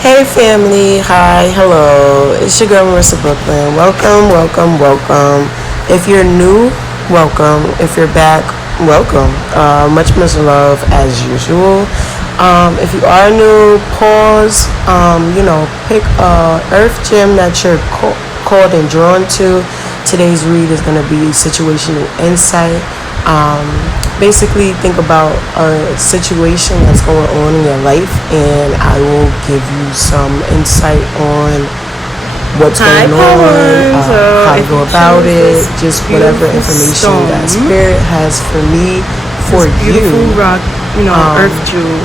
Hey family, hi, hello. It's your girl Marissa Bklyn. Welcome, welcome, welcome. If you're new, welcome. If you're back, welcome. Much love as usual. If you are new, pause. Pick a earth gem that you're called and drawn to. Today's read is going to be situational insight. Basically think about a situation that's going on in your life, and I will give you some insight on what's going on, how to go about it, just whatever information that spirit has for me, for you. Rock, earth jewel.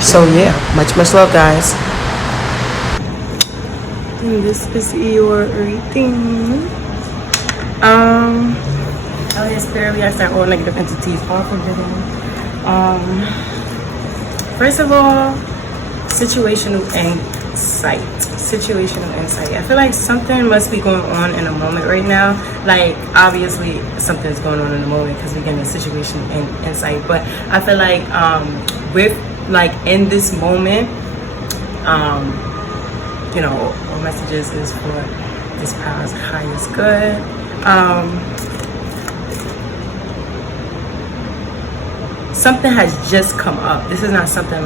So yeah, much love, guys. And this is your reading. Spirit, we ask that all negative entities are forbidden. First of all, situational insight. I feel like something must be going on in a moment right now. Like, obviously, something's going on in the moment because we're getting a situation insight. But I feel like in this moment, all messages is for this powers highest good. Something has just come up. This is not something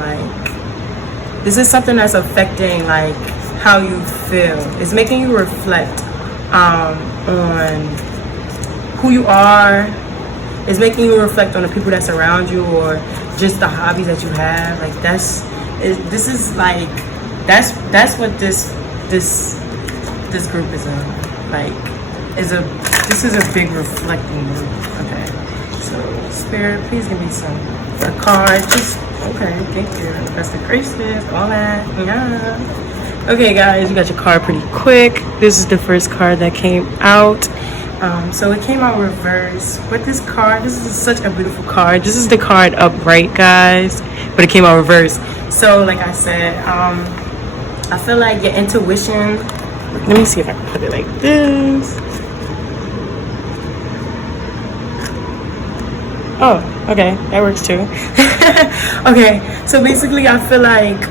this is something that's affecting like how you feel. It's making you reflect on who you are. It's making you reflect on the people that's around you, or just the hobbies that you have. Like that's what this group is in. This is a big reflecting group. Okay. So, Spirit, please give me a card. Thank you. That's the graces, all that. Yeah. Okay, guys, you got your card pretty quick. This is the first card that came out. So it came out reverse. With this card, this is such a beautiful card. This is the card upright, guys, but it came out reverse. So, like I said, I feel like your intuition. Let me see if I can put it like this. Oh, okay, that works too. Okay, so basically I feel like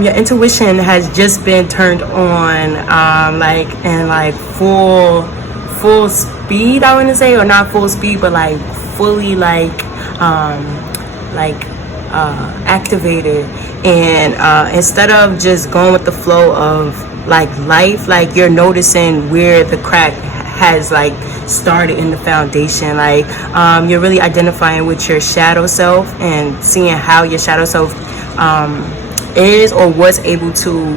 your intuition has just been turned on, full speed, I want to say, or not full speed, but like fully activated. And instead of just going with the flow of life, you're noticing where the crack has started in the foundation. You're really identifying with your shadow self and seeing how your shadow self is or was able to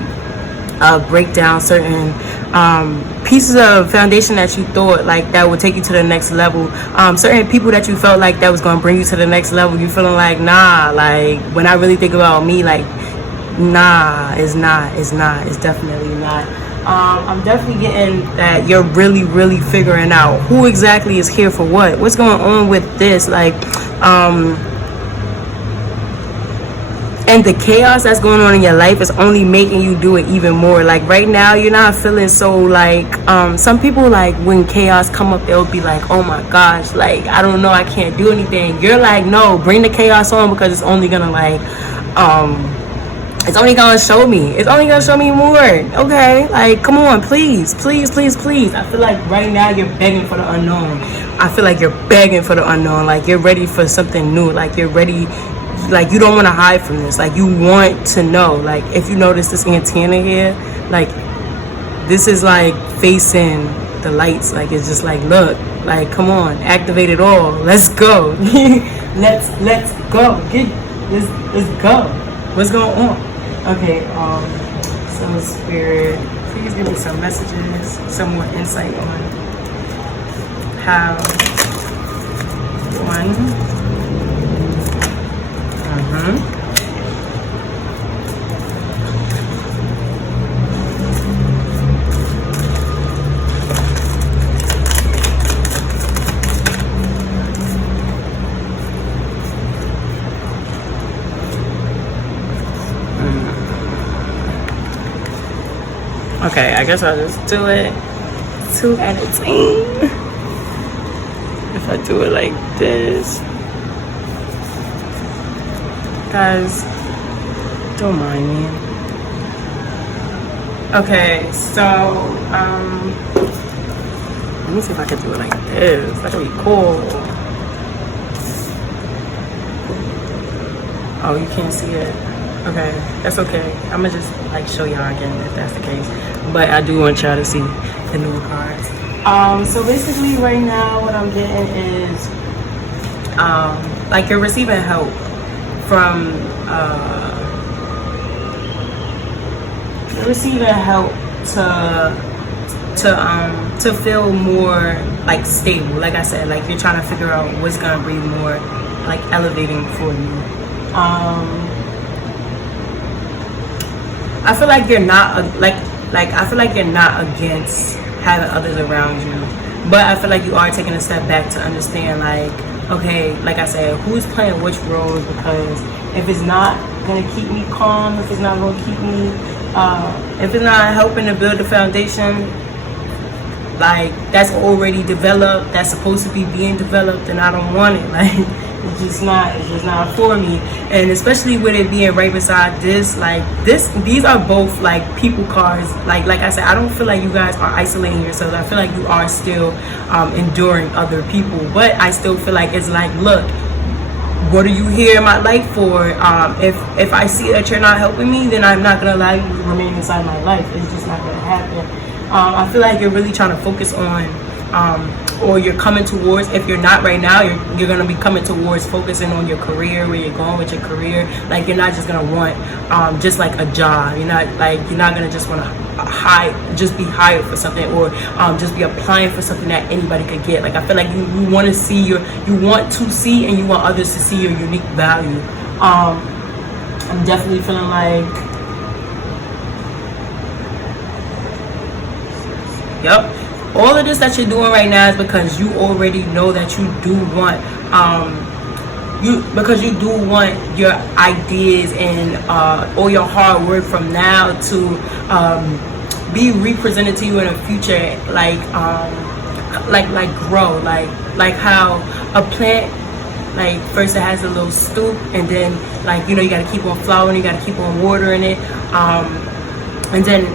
break down certain pieces of foundation that you thought that would take you to the next level. Certain people that you felt like that was going to bring you to the next level, you feeling nah, when I really think about me, nah, it's definitely not. I'm definitely getting that you're really, really figuring out who exactly is here for what's going on with this, and the chaos that's going on in your life is only making you do it even more. Right now, you're not feeling so some people when chaos come up, they'll be oh my gosh, I don't know, I can't do anything. You're no, bring the chaos on, because it's only gonna it's only gonna show me. It's only gonna show me more. Okay? Come on, please. Please, please, please. I feel like right now you're begging for the unknown. I feel like you're begging for the unknown. You're ready for something new. You're ready. You don't want to hide from this. You want to know. If you notice this antenna here, this is facing the lights. It's just look. Come on, activate it all. Let's go. let's go. Let's go. What's going on? Okay, so Spirit, please give me some messages, some more insight on how one. Okay, I guess I'll just do it 2 at a time. If I do it like this. Guys, don't mind me. Okay, so let me see if I can do it like this. That'll be cool. Oh, you can't see it. Okay, that's okay. I'm gonna just like show y'all again if that's the case. But I do want y'all to see the new cards. So basically right now what I'm getting is like you're receiving help from you're receiving help to feel more like stable. Like I said, like you're trying to figure out what's gonna be more like elevating for you. I feel like you're not I feel like you're not against having others around you, but I feel like you are taking a step back to understand, like, okay, like I said, who's playing which roles, because if it's not gonna keep me calm, if it's not gonna keep me if it's not helping to build the foundation like that's already developed, that's supposed to be being developed, and I don't want it. Like it's just not for me. And especially with it being right beside this, like these are both like people cards. Like I said, I don't feel like you guys are isolating yourselves. I feel like you are still enduring other people, but I still feel like it's like, look, what are you here in my life for? If I see that you're not helping me, then I'm not gonna allow you to remain inside my life. It's just not gonna happen. I feel like you're really trying to focus on or you're coming towards, if you're not right now, you're going to be coming towards focusing on your career, where you're going with your career. Like you're not just going to want just like a job. You're not going to just want to just be hired for something, or just be applying for something that anybody could get. Like I feel like you want to see you want to see and you want others to see your unique value. I'm definitely feeling like, yep, all of this that you're doing right now is because you already know that you do want because you do want your ideas and all your hard work from now to be represented to you in the future, like grow, like how a plant, like first it has a little stoop, and then like, you know, you got to keep on flowering, you got to keep on watering it, and then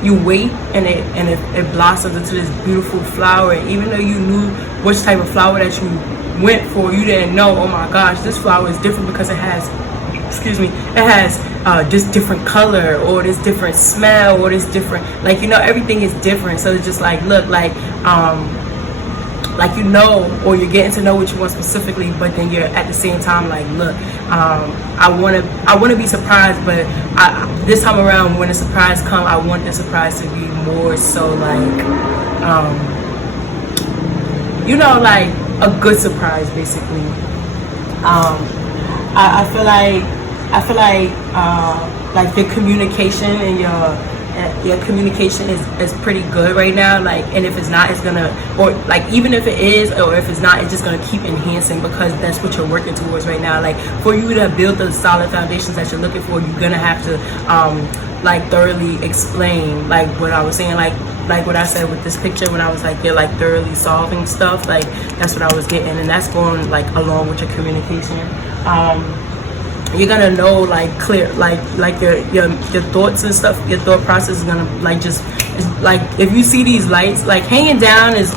you wait, and it blossoms into this beautiful flower. And even though you knew which type of flower that you went for, you didn't know, oh my gosh, this flower is different because it has this different color, or this different smell, or this different, like, you know, everything is different. So it's just like, look, like you know, or you're getting to know what you want specifically, but then you're at the same time like, look, I want to be surprised, but this time around, when the surprise comes, I want the surprise to be more so like, you know, like a good surprise, basically. I feel like your communication and your communication is pretty good right now. Like, and if it's not, it's gonna, or like even if it is, or if it's not, it's just gonna keep enhancing, because that's what you're working towards right now. Like for you to build the solid foundations that you're looking for, you're gonna have to like thoroughly explain, like what I was saying, like what I said with this picture, when I was like, you're like thoroughly solving stuff, like that's what I was getting, and that's going like along with your communication. You're gonna know, like clear, like your thoughts and stuff, your thought process is gonna like just, like if you see these lights like hanging down, is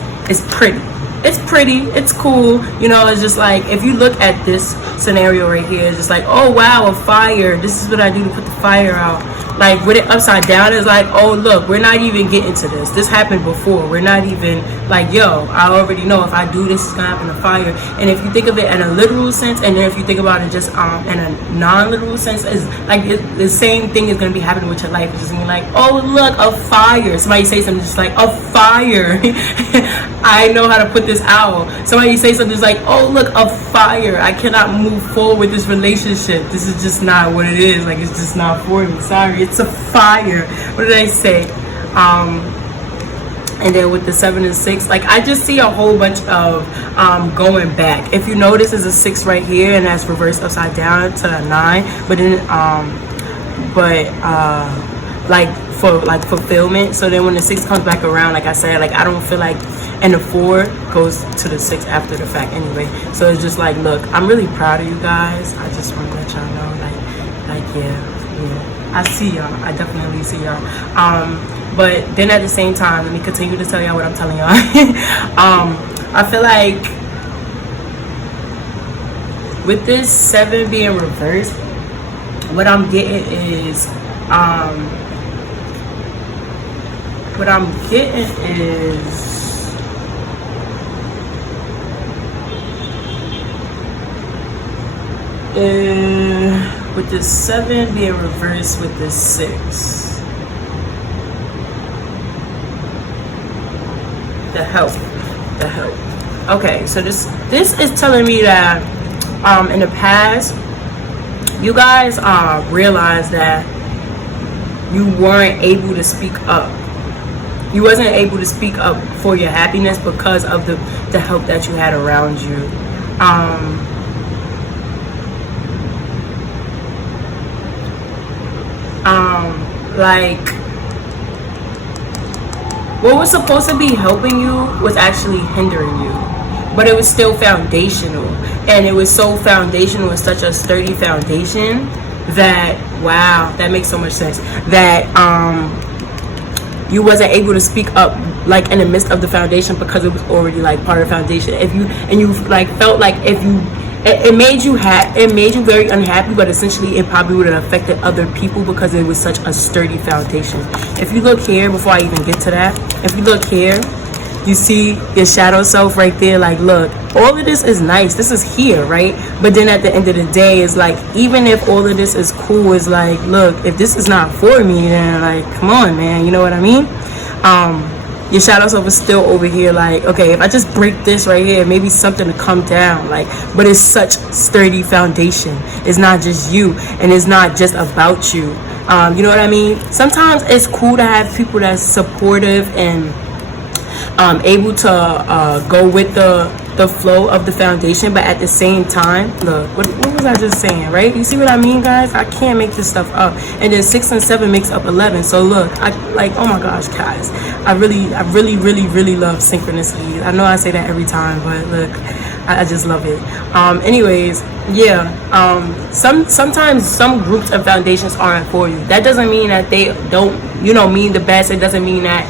pretty, it's cool, you know. It's just like, if you look at this scenario right here, it's just like, oh wow, a fire, this is what I do to put the fire out. Like with it upside down, it's like, oh look, we're not even getting to this happened before, we're not even like, yo, I already know if I do this, it's gonna happen a fire. And if you think of it in a literal sense, and then if you think about it just in a non-literal sense, is like the same thing is gonna be happening with your life. It's just gonna be like, oh look, a fire. Somebody say something just like, a fire. I know how to put this out. Somebody say something just like, oh look, a fire. I cannot move forward with this relationship. This is just not what it is. Like, it's just not for me. Sorry, it's a fire. What did I say? And then with the 7 and 6, like I just see a whole bunch of going back. If you notice, there's a 6 right here, and that's reversed upside down to a 9. But then like for like fulfillment. So then when the 6 comes back around, like I said, like I don't feel like, and the 4 goes to the 6 after the fact anyway. So it's just like, look, I'm really proud of you guys. I just want to let y'all know, like yeah. I see y'all. I definitely see y'all. But then at the same time, let me continue to tell y'all what I'm telling y'all. I feel like with this 7 being reversed, what I'm getting is with the 7 being reversed with the 6, the help. Okay, so this is telling me that in the past you guys realized that you weren't able to speak up. You wasn't able to speak up for your happiness because of the help that you had around you. Like what was supposed to be helping you was actually hindering you, but it was still foundational, and it was so foundational and such a sturdy foundation that, wow, that makes so much sense, that you wasn't able to speak up like in the midst of the foundation because it was already like part of the foundation. You like felt like if you it made you very unhappy, but essentially it probably would have affected other people because it was such a sturdy foundation. If you look here, before I even get to that, if you look here, you see your shadow self right there. Like, look, all of this is nice, this is here, right? But then at the end of the day, it's like, even if all of this is cool, it's like, look, if this is not for me, then like, come on, man, you know what I mean? Your shadow self is still over here like, okay, if I just break this right here, maybe something to come down. Like, but it's such sturdy foundation. It's not just you, and it's not just about you. You know what I mean? Sometimes it's cool to have people that's supportive and able to go with the flow of the foundation, but at the same time, look, what was I just saying, right? You see what I mean, guys? I can't make this stuff up. And then 6 and 7 makes up 11. So look, I like, oh my gosh, guys, I really love synchronicity. I know I say that every time, but look, I just love it. Anyways, yeah, sometimes some groups and foundations aren't for you. That doesn't mean that they don't, mean the best. It doesn't mean that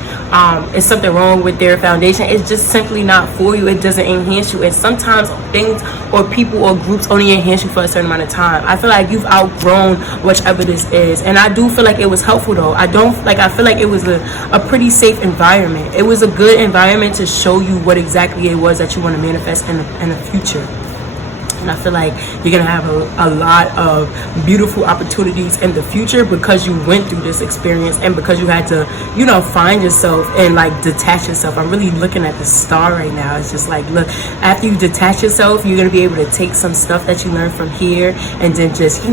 it's something wrong with their foundation. It's just simply not for you. It doesn't enhance you. And sometimes things or people or groups only enhance you for a certain amount of time. I feel like you've outgrown whichever this is, and I do feel like it was helpful though. I feel like it was a pretty safe environment. It was a good environment to show you what exactly it was that you want to manifest in the future. And I feel like you're going to have a lot of beautiful opportunities in the future because you went through this experience and because you had to, find yourself and like detach yourself. I'm really looking at the star right now. It's just like, look, after you detach yourself, you're going to be able to take some stuff that you learned from here and then just,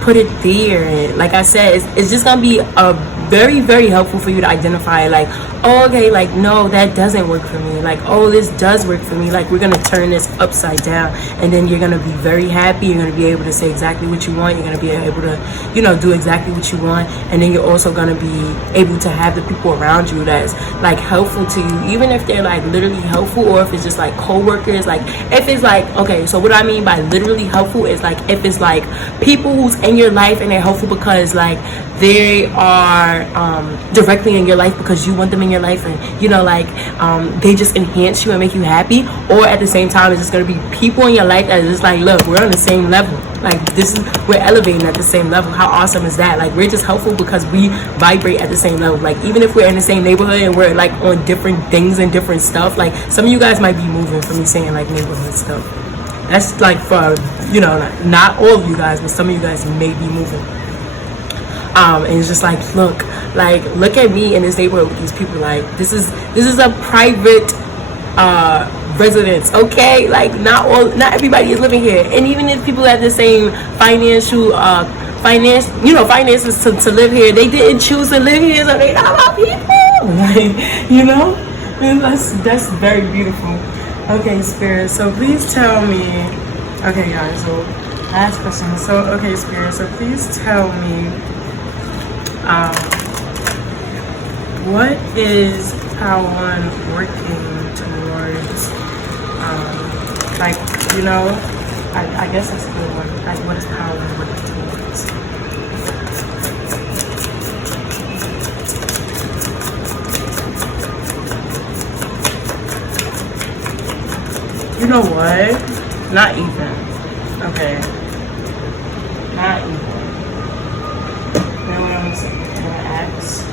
put it there. And like I said, it's just going to be a very, very helpful for you to identify like, oh, okay, like, no, that doesn't work for me. Like, oh, this does work for me. Like, we're going to turn this upside down. And then you're going to be very happy. You're going to be able to say exactly what you want. You're going to be able to, do exactly what you want. And then you're also going to be able to have the people around you that's like helpful to you, even if they're like literally helpful, or if it's just like co-workers. Like, if it's like, okay, so what I mean by literally helpful is like, if it's like people who's in your life and they're helpful because like they are directly in your life because you want them in your life, and they just enhance you and make you happy. Or at the same time, it's just going to be people in your life that is just like, look, we're on the same level. Like, we're elevating at the same level. How awesome is that? Like, we're just helpful because we vibrate at the same level. Like, even if we're in the same neighborhood and we're like on different things and different stuff, like some of you guys might be moving from me saying like neighborhood stuff. That's like for, not all of you guys, but some of you guys may be moving. And it's just like, look at me in this neighborhood with these people. Like, this is a private residence, okay? Like, not everybody is living here. And even if people have the same finances to live here, they didn't choose to live here, so they're not our people. Like, and that's very beautiful. Okay, Spirit, so please tell me, okay guys, so last question. So, okay, Spirit, so please tell me, what is Power working towards? I guess that's a good one. Like, what is Power working towards? You know what? Not even. Okay. Not even. Then what I'm gonna ask.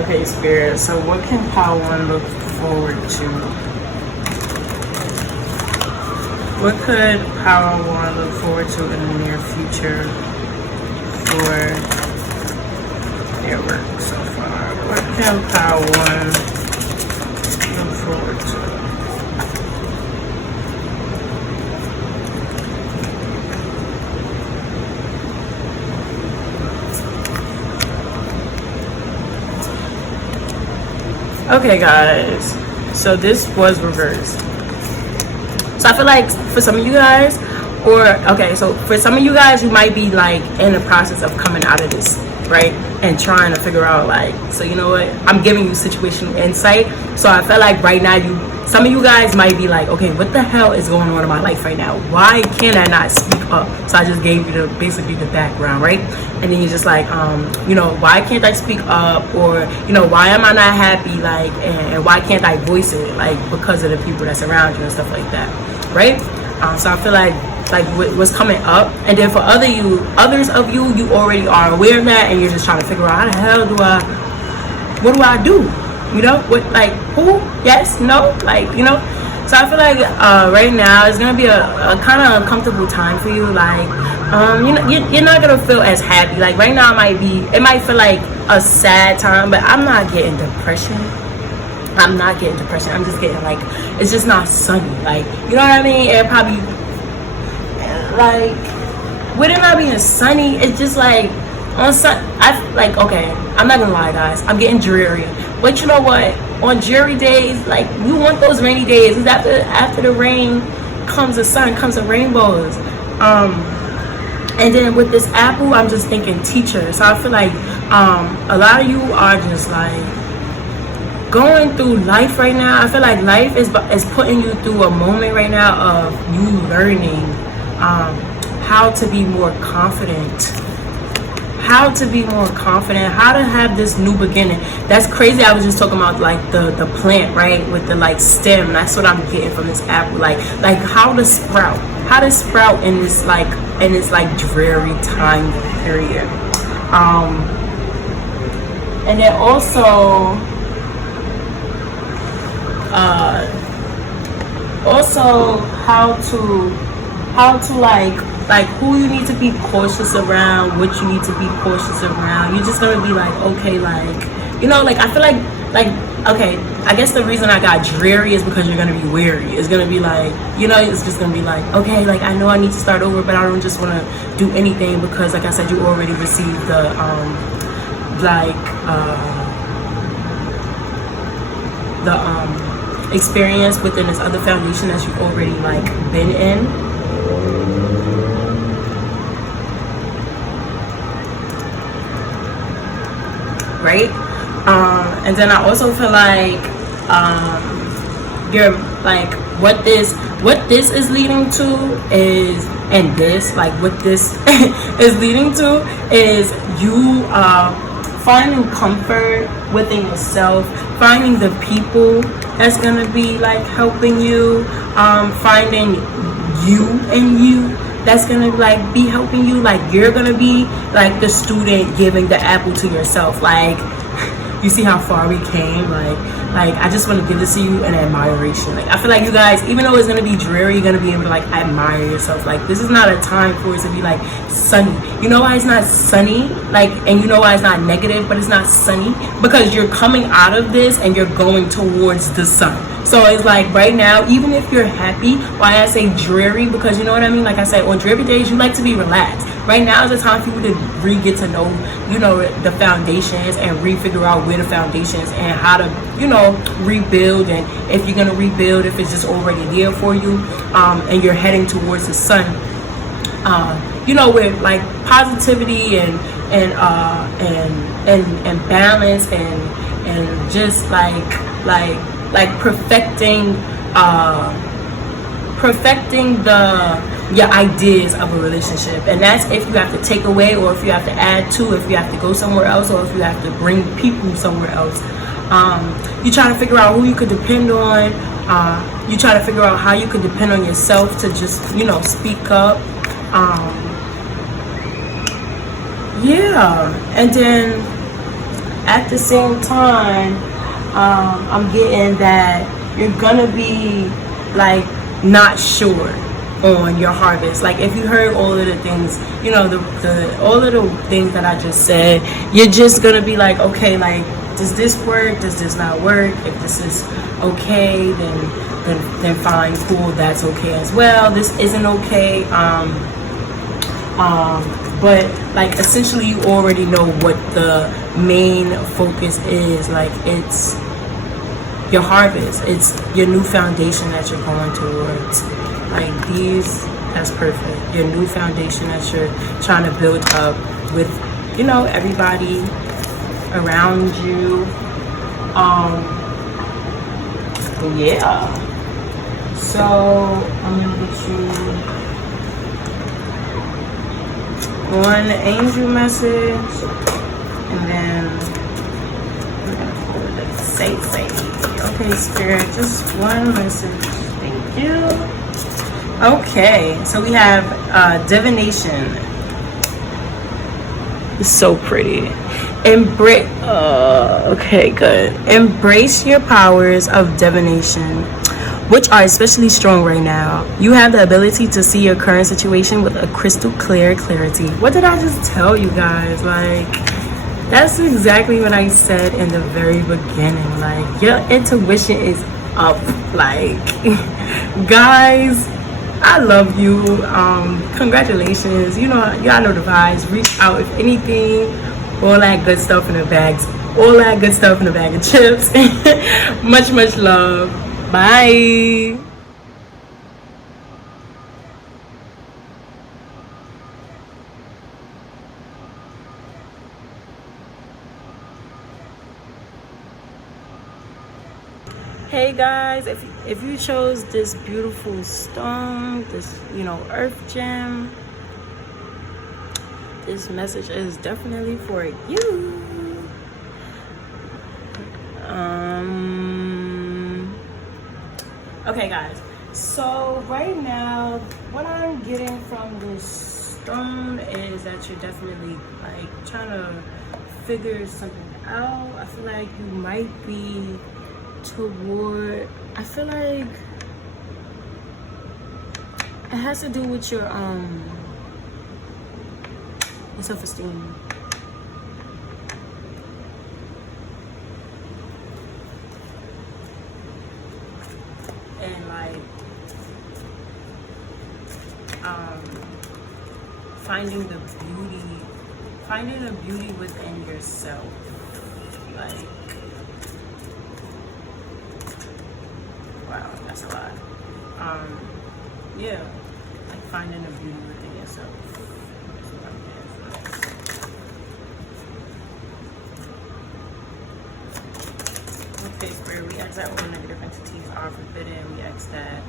Okay, Spirit. So what can Power One look forward to? What could Power One look forward to in the near future for their work so far? What can Power One look forward to? Okay, guys. So this was reversed. So I feel like for some of you guys, so for some of you guys, you might be like in the process of coming out of this, right? And trying to figure out like, so you know what? I'm giving you situational insight. So I feel like right now some of you guys might be like, okay, what the hell is going on in my life right now? Why can't I not speak up? So I just gave you basically the background, right? And then you're just like, why can't I speak up? Or, why am I not happy? Like, and why can't I voice it? Like, because of the people that's around you and stuff like that, right? So I feel like what's coming up, and then for others of you, you already are aware of that, and you're just trying to figure out how the hell what do I do? What, like, who? Yes, no, like, So I feel like right now it's gonna be a kind of uncomfortable time for you. Like, you're not gonna feel as happy. Like right now, it might feel like a sad time, but I'm not getting depression. I'm just getting like, it's just not sunny. Like, you know what I mean? It probably like, with it not being sunny, it's just like on okay, I'm not gonna lie, guys, I'm getting dreary. But you know what? On dreary days, like, we want those rainy days. Because after the rain comes the sun, comes the rainbows. And then with this apple, I'm just thinking teacher. So I feel like a lot of you are just like going through life right now. I feel like life is putting you through a moment right now of you learning how to be more confident. How to have this new beginning. That's crazy. I was just talking about like the plant, right, with the like stem. That's what I'm getting from this apple. Like how to sprout in this like dreary time period. And then also how to like who you need to be cautious around, what you need to be cautious around. You're just gonna be like, okay, like, I feel like okay, I guess the reason I got dreary is because you're gonna be weary. It's gonna be like, it's just gonna be like, okay, like, I know I need to start over, but I don't just want to do anything because, like I said, you already received the experience within this other foundation that you've already like been in. Right? And then I also feel like you're like what this is leading to is, and this like what this is leading to is you finding comfort within yourself, finding the people that's gonna be like helping you, finding you and you that's gonna like be helping you. Like, you're gonna be like the student giving the apple to yourself. Like, you see how far we came. Like I just want to give this to you in admiration. Like, I feel like you guys, even though it's gonna be dreary, you're gonna be able to like admire yourself. Like, this is not a time for it to be like sunny. You know why it's not sunny? Like, and you know why it's not negative, but it's not sunny? Because you're coming out of this and you're going towards the sun. So it's like right now, even if you're happy, why I say dreary, because you know what I mean? Like I said, on dreary days, you like to be relaxed. Right now is the time for you to get to know, the foundations and figure out where the foundations and how to, rebuild. And if you're going to rebuild, if it's just already there for you, and you're heading towards the sun, with like positivity and balance and just like perfecting your ideas of a relationship. And that's if you have to take away, or if you have to add to, if you have to go somewhere else, or if you have to bring people somewhere else. You trying to figure out who you could depend on. You try to figure out how you could depend on yourself to just, speak up. Yeah, and then at the same time, I'm getting that you're gonna be like not sure on your harvest. Like if you heard all of the things, all of the things that I just said, you're just gonna be like, okay, like, does this work? Does this not work? If this is okay, then fine, cool, that's okay as well. This isn't okay. But like essentially you already know what the main focus is. Like it's your harvest, it's your new foundation that you're going towards. Like that's perfect. Your new foundation that you're trying to build up with, everybody around you. Yeah. So I'm gonna get you one angel message, and then we're gonna pull it say. Okay, Spirit, just one message. Thank you. Okay, so we have divination. It's so pretty. Okay, good. Embrace your powers of divination, which are especially strong right now. You have the ability to see your current situation with a crystal clear clarity. What did I just tell you guys? Like, that's exactly what I said in the very beginning. Like, your intuition is up. Like, guys, I love you. Congratulations. Y'all know the vibes. Reach out if anything. All that good stuff in the bags. All that good stuff in the bag of chips. Much, much love. Bye. Hey guys, if you chose this beautiful stone, this earth gem, this message is definitely for you. Okay guys, so right now what I'm getting from this stone is that you're definitely like trying to figure something out. I feel like you might be I feel like it has to do with your self-esteem. And like finding the beauty within yourself. Like, wow, that's a lot. Yeah, like finding the beauty within yourself. That's what I'm getting. Okay, Spirit, we ask that all negative entities are forbidden. We ask that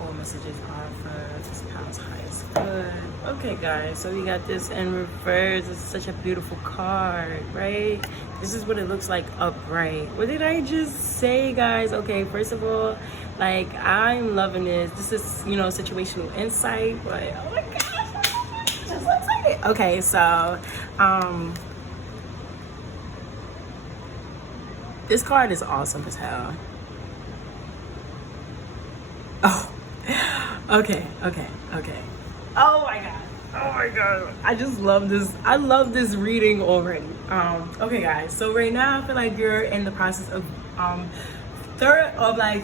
all messages are for this powers highest good. Okay, guys, so we got this in reverse. This is such a beautiful card, right? This is what it looks like upright. What did I just say, guys? Okay, first of all, like, I'm loving this. This is, situational insight, but oh my gosh, I'm just so excited. Okay, so this card is awesome as hell. Oh, okay. Oh my god, I just love this. I love this reading already. Okay guys, so right now I feel like you're in the process of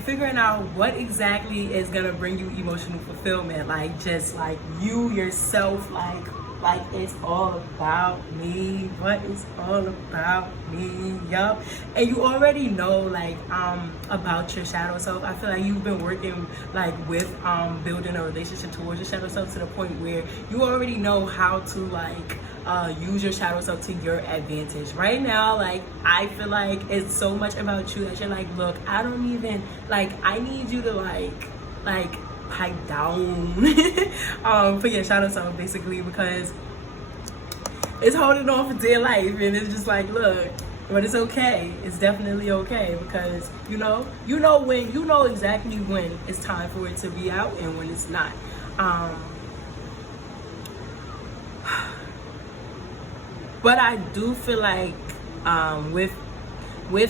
figuring out what exactly is gonna bring you emotional fulfillment. Like, just like you yourself, like it's all about me. What is all about me? Yup. And you already know like about your shadow self. I feel like you've been working like with building a relationship towards your shadow self to the point where you already know how to like use your shadow self to your advantage. Right now, like, I feel like it's so much about you that you're like, look, I don't even like, I need you to like pipe down for your shadow self, basically, because it's holding on for dear life. And it's just like, look, But it's okay. It's definitely okay, because you know exactly when it's time for it to be out and when it's not. But I do feel like with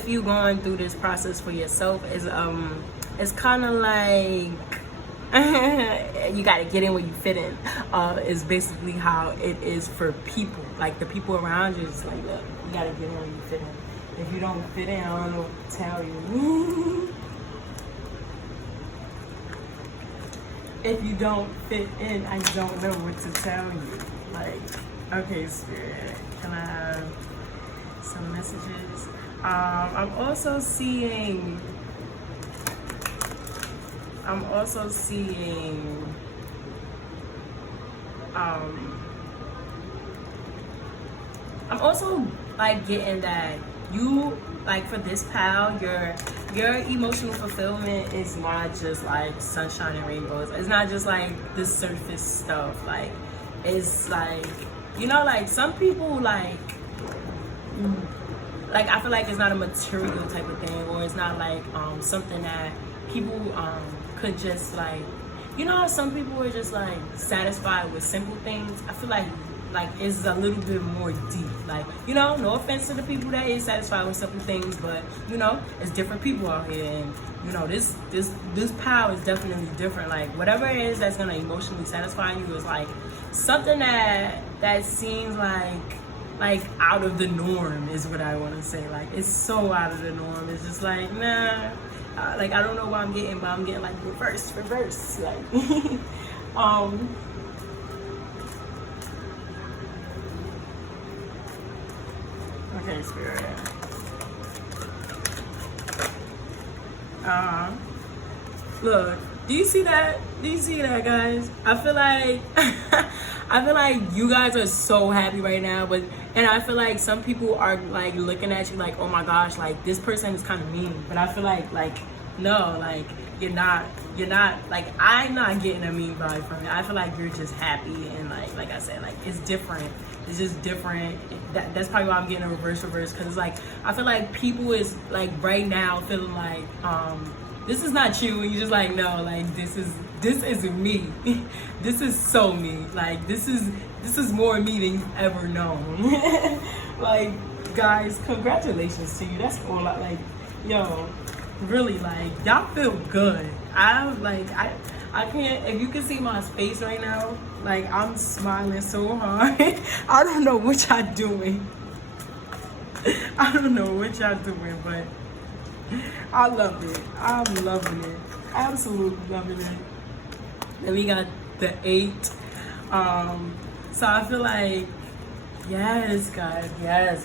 you going through this process for yourself, it's kind of like you got to get in where you fit in. Is basically how it is for people. Like the people around you, it's like, look, you got to get in where you fit in. If you don't fit in, I don't know what to tell you. If you don't fit in, I don't know what to tell you. Like, okay, Spirit, can I have some messages? I'm also seeing I'm also like getting that you, like, for this pal, your emotional fulfillment is not just like sunshine and rainbows. It's not just like the surface stuff. Like, it's like, you know, like some people like I feel like it's not a material type of thing, or it's not like something that people could just like, you know how some people are just like satisfied with simple things. I feel like it's a little bit more deep. Like, you know, no offense to the people that is satisfied with simple things, but you know, it's different people out here, and you know, this power is definitely different. Like, whatever it is that's gonna emotionally satisfy you is like something that seems like out of the norm, is what I want to say. Like, it's so out of the norm. It's just like, nah, like, I don't know what I'm getting, but I'm getting like reverse, like okay, Spirit. Look, do you see that? Do you see that, guys? I feel like I feel like you guys are so happy right now, and I feel like some people are like looking at you like, oh my gosh, like this person is kind of mean. But I feel like no, like you're not, like, I'm not getting a mean vibe from it. I feel like you're just happy, and like I said, like, it's different. It's just different. That's probably why I'm getting a reverse, because it's like, I feel like people is like right now feeling like this is not you, and you're just like, no, like this is me. This is so me. Like, this is more me than you've ever known. Like, guys, congratulations to you. That's all. Like, yo, really, like, y'all feel good. I can't, if you can see my face right now, like, I'm smiling so hard. I don't know what y'all doing. I don't know what y'all doing, but I love it. I'm loving it. Absolutely loving it. And we got the 8. So I feel like, yes, guys. Yes,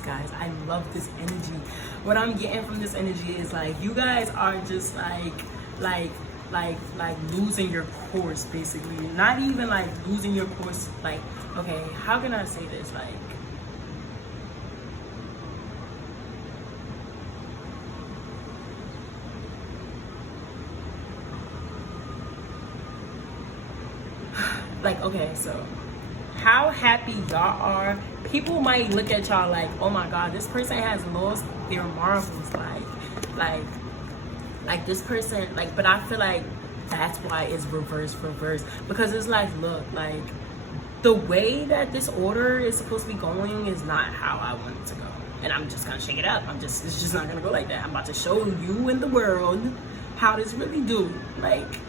guys. I love this energy. What I'm getting from this energy is like, you guys are just like losing your course, basically. Not even like losing your course, like, okay, how can I say this? Like, okay, so how happy y'all are, people might look at y'all like, oh my god, this person has lost their marbles, like this person, like, but I feel like that's why it's reverse, because it's like, look, like, the way that this order is supposed to be going is not how I want it to go, and I'm just gonna shake it up. It's just not gonna go like that. I'm about to show you and the world how this really do, like.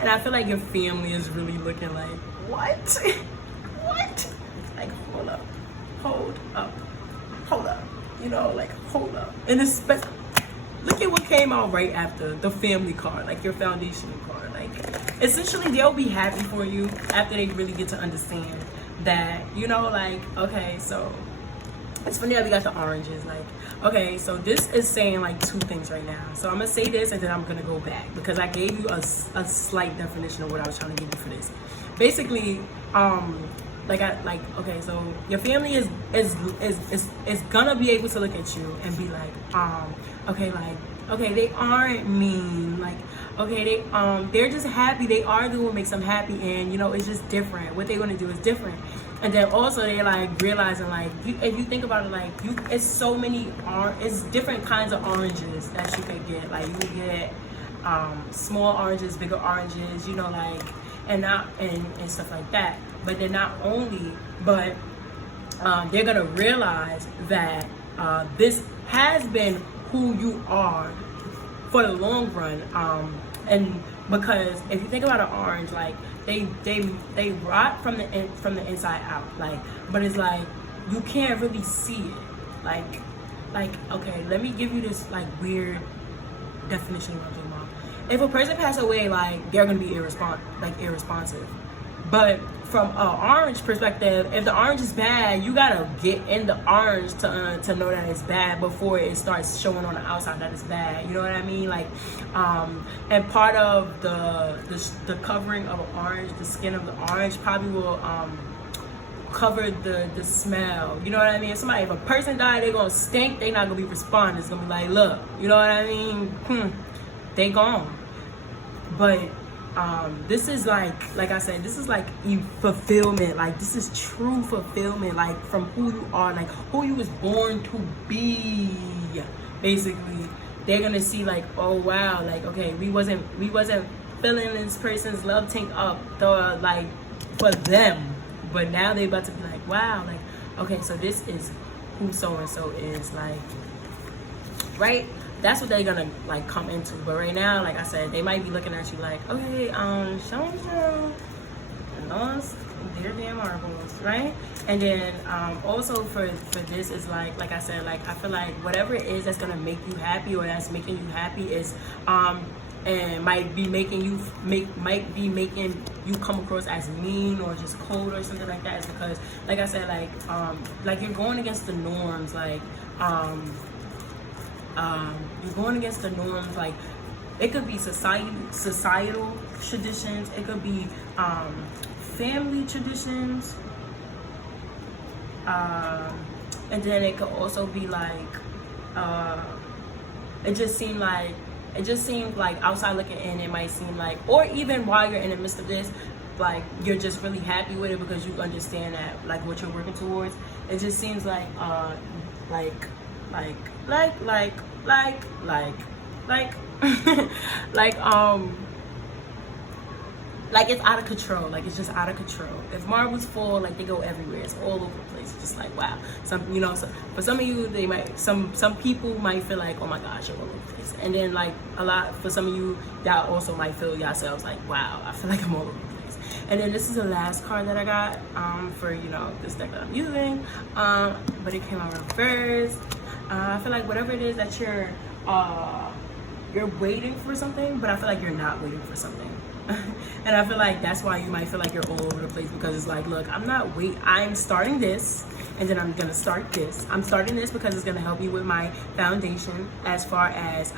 And I feel like your family is really looking like, what? What? Like, hold up. You know, like, hold up. And especially, look at what came out right after the family card, like your foundational card. Like, essentially, they'll be happy for you after they really get to understand that, you know, like, okay, so it's funny that we got the oranges. Like, okay, so this is saying like 2 things right now. So I'm gonna say this and then I'm gonna go back, because I gave you a slight definition of what I was trying to give you for this. Basically, okay, so your family is gonna be able to look at you and be like, okay, they aren't mean, like, okay, they're just happy. They are doing what makes them happy, and you know, it's just different. What they want to do is different. And then also they like realizing like if you think about it, like it's so many it's different kinds of oranges that you could get. Like you could get small oranges, bigger oranges, you know, like and stuff like that. But they're not only, but they're gonna realize that this has been who you are for the long run. And because if you think about an orange, like they rot from the inside out, like, but it's like you can't really see it. Like okay, let me give you this like weird definition of what I'm talking about. If a person passes away, like they're gonna be irresponsive. But from an orange perspective, if the orange is bad, you gotta get in the orange to know that it's bad before it starts showing on the outside that it's bad. You know what I mean? Like, and part of the covering of an orange, the skin of the orange, probably will cover the smell. You know what I mean? If a person died, they're gonna stink. They're not gonna be responding. It's gonna be like, look, you know what I mean? They gone. But this is like I said, this is like fulfillment. Like this is true fulfillment, like from who you are, like who you was born to be. Basically, they're gonna see like, oh wow, like okay, we wasn't filling this person's love tank up like for them, but now they about to be like, wow, like okay, so this is who so and so is, like, right? That's what they're gonna like come into. But right now, like I said, they might be looking at you like, okay, so lost their damn marbles, right? And then also for this is like I said, like I feel like whatever it is that's gonna make you happy or that's making you happy is and might be making you come across as mean or just cold or something like that, is because like I said, like you're going against the norms, like you're going against the norms. Like it could be societal traditions, it could be family traditions, and then it could also be like it just seemed like outside looking in, it might seem like, or even while you're in the midst of this, like you're just really happy with it because you understand that like what you're working towards. It just seems like like it's out of control. Like it's just out of control. If marbles fall, like they go everywhere. It's all over the place. It's just like wow. For some of you, they might some people might feel like, oh my gosh, you're all over the place. And then like for some of you, y'all also might feel yourselves like, wow, I feel like I'm all over the place. And then this is the last card that I got for this deck that I'm using. But it came out reversed. I feel like whatever it is that you're waiting for something, but I feel like you're not waiting for something. And I feel like that's why you might feel like you're all over the place, because it's like, look, I'm starting this, and then I'm gonna start this. I'm starting this because it's gonna help me with my foundation as far as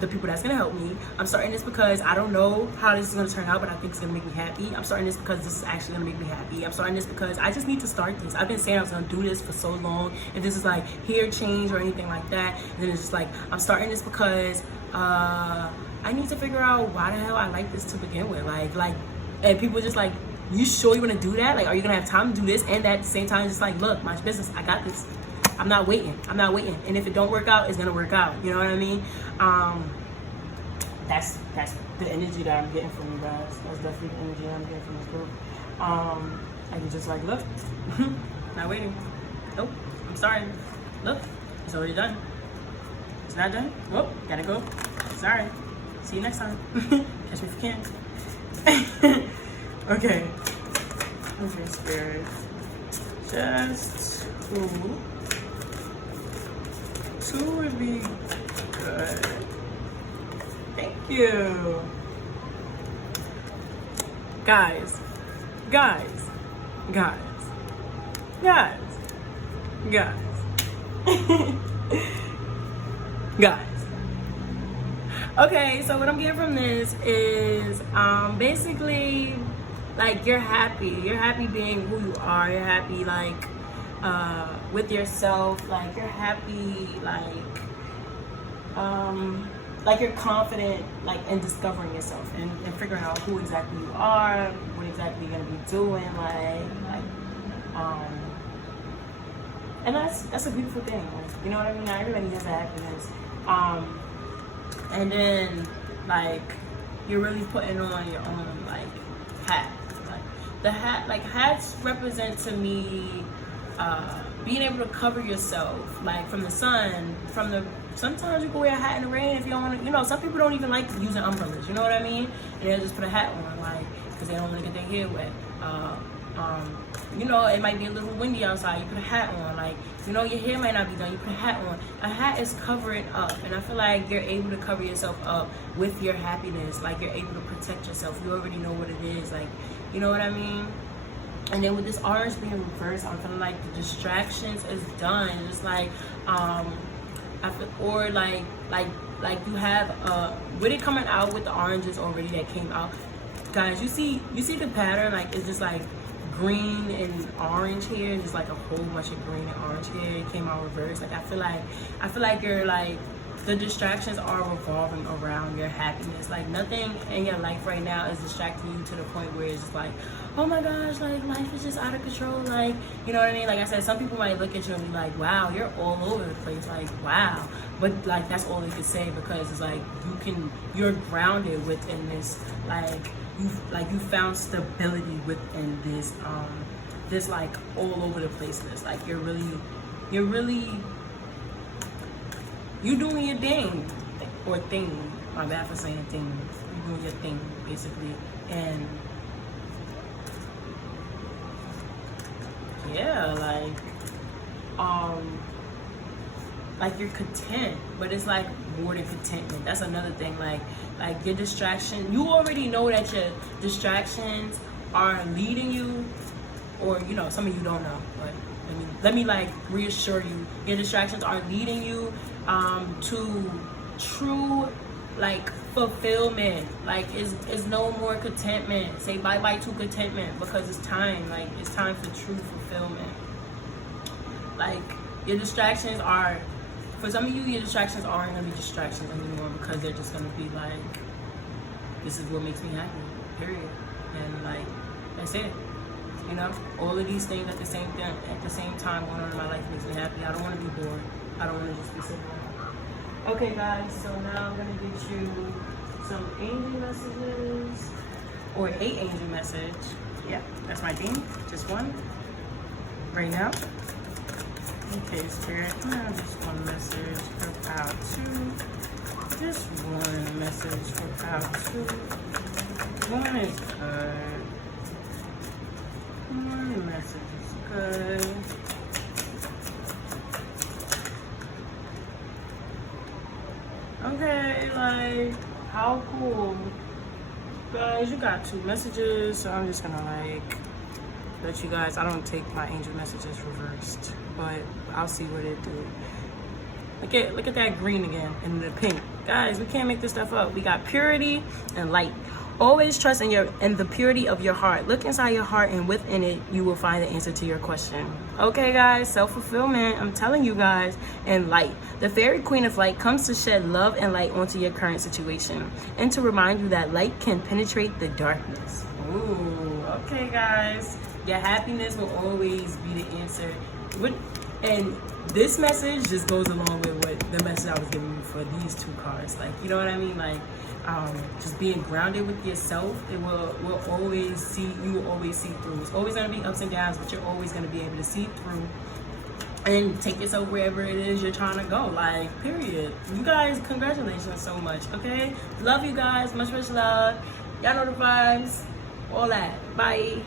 the people that's gonna help me. I'm starting this because I don't know how this is gonna turn out, but I think it's gonna make me happy. I'm starting this because this is actually gonna make me happy. I'm starting this because I just need to start this. I've been saying I was gonna do this for so long, and this is like here change or anything like that. And then it's just like, I'm starting this because I need to figure out why the hell I like this to begin with. Like, and people just like, you sure you want to do that? Like, are you gonna have time to do this? And at the same time, just like, look, my business, I got this. I'm not waiting. And if it don't work out, it's gonna work out. You know what I mean? That's the energy that I'm getting from you guys. That's definitely the energy I'm getting from this group. I can just like, look, not waiting. Nope, I'm sorry. Look, it's already done. It's not done. Whoop, gotta go. Sorry. See you next time. Catch me if you can. Okay, spirit. Just two would be good. Thank you. Guys. Okay, so what I'm getting from this is basically like you're happy being who you are. You're happy like with yourself. Like you're happy like you're confident like in discovering yourself and figuring out who exactly you are, what exactly you're gonna be doing, like And that's a beautiful thing. Like, you know what I mean? Not everybody has that happiness. And then like you're really putting on your own like hat. Like the hat, like hats represent to me being able to cover yourself, like from the sun, from the. Sometimes you can wear a hat in the rain if you don't want to. You know, some people don't even like using umbrellas. You know what I mean? And they'll just put a hat on, like, because they don't want to get their hair wet. You know, it might be a little windy outside. You put a hat on, like, you know, your hair might not be done. You put a hat on. A hat is covering up, and I feel like you're able to cover yourself up with your happiness. Like you're able to protect yourself. You already know what it is. Like, you know what I mean? And then with this orange being reversed, I'm feeling like the distractions is done. It's like, I feel, or like you have with it coming out with the oranges already that came out, guys. You see the pattern, like it's just like green and orange here, just like a whole bunch of green and orange here. It came out reversed. Like I feel like you're like the distractions are revolving around your happiness. Like nothing in your life right now is distracting you to the point where it's just like, oh my gosh, like life is just out of control. Like, you know what I mean? Like I said, some people might look at you and be like, wow, you're all over the place. Like, wow. But like that's all they could say, because it's like you're grounded within this, you found stability within this this like all over the placeness. Like you're doing your thing, or thing. My bad for saying thing. You're doing your thing, basically. And yeah, like you're content, but it's like more than contentment. That's another thing. Like your distraction, you already know that your distractions are leading you, or you know, some of you don't know, but let me like reassure you, your distractions are leading you to true like fulfillment. Like is no more contentment. Say bye-bye to contentment, because it's time. Like it's time for true fulfillment. Like your distractions are, for some of you, your distractions aren't gonna be distractions anymore, because they're just gonna be like, this is what makes me happy, period. And like that's it. You know, all of these things at the same time going on in my life makes me happy. I don't want to be bored. I don't want to just be sitting there. Okay, guys. So now I'm gonna get you some angel messages, or 8 angel message. Yeah, that's my thing. Just one right now. Okay, Spirit. Now just one message for power 2. Just one message for power 2. One is good. One message is good. Okay, like, how cool. Guys, you got 2 messages, so I'm just gonna like let you guys, I don't take my angel messages reversed, but I'll see what it do. Look at that green again, and the pink. Guys, we can't make this stuff up. We got purity and light. Always trust in the purity of your heart. Look inside your heart, and within it, you will find the answer to your question. Okay, guys, self-fulfillment. I'm telling you guys. And light. The fairy queen of light comes to shed love and light onto your current situation, and to remind you that light can penetrate the darkness. Ooh, okay, guys. Your happiness will always be the answer. And this message just goes along with what the message I was giving you for these 2 cards. Like, you know what I mean? Like, just being grounded with yourself, it will always see, you will always see through. It's always going to be ups and downs, but you're always going to be able to see through and take yourself wherever it is you're trying to go. Like, period. You guys, congratulations so much, okay? Love you guys. Much love. Y'all know the vibes. All that. Bye.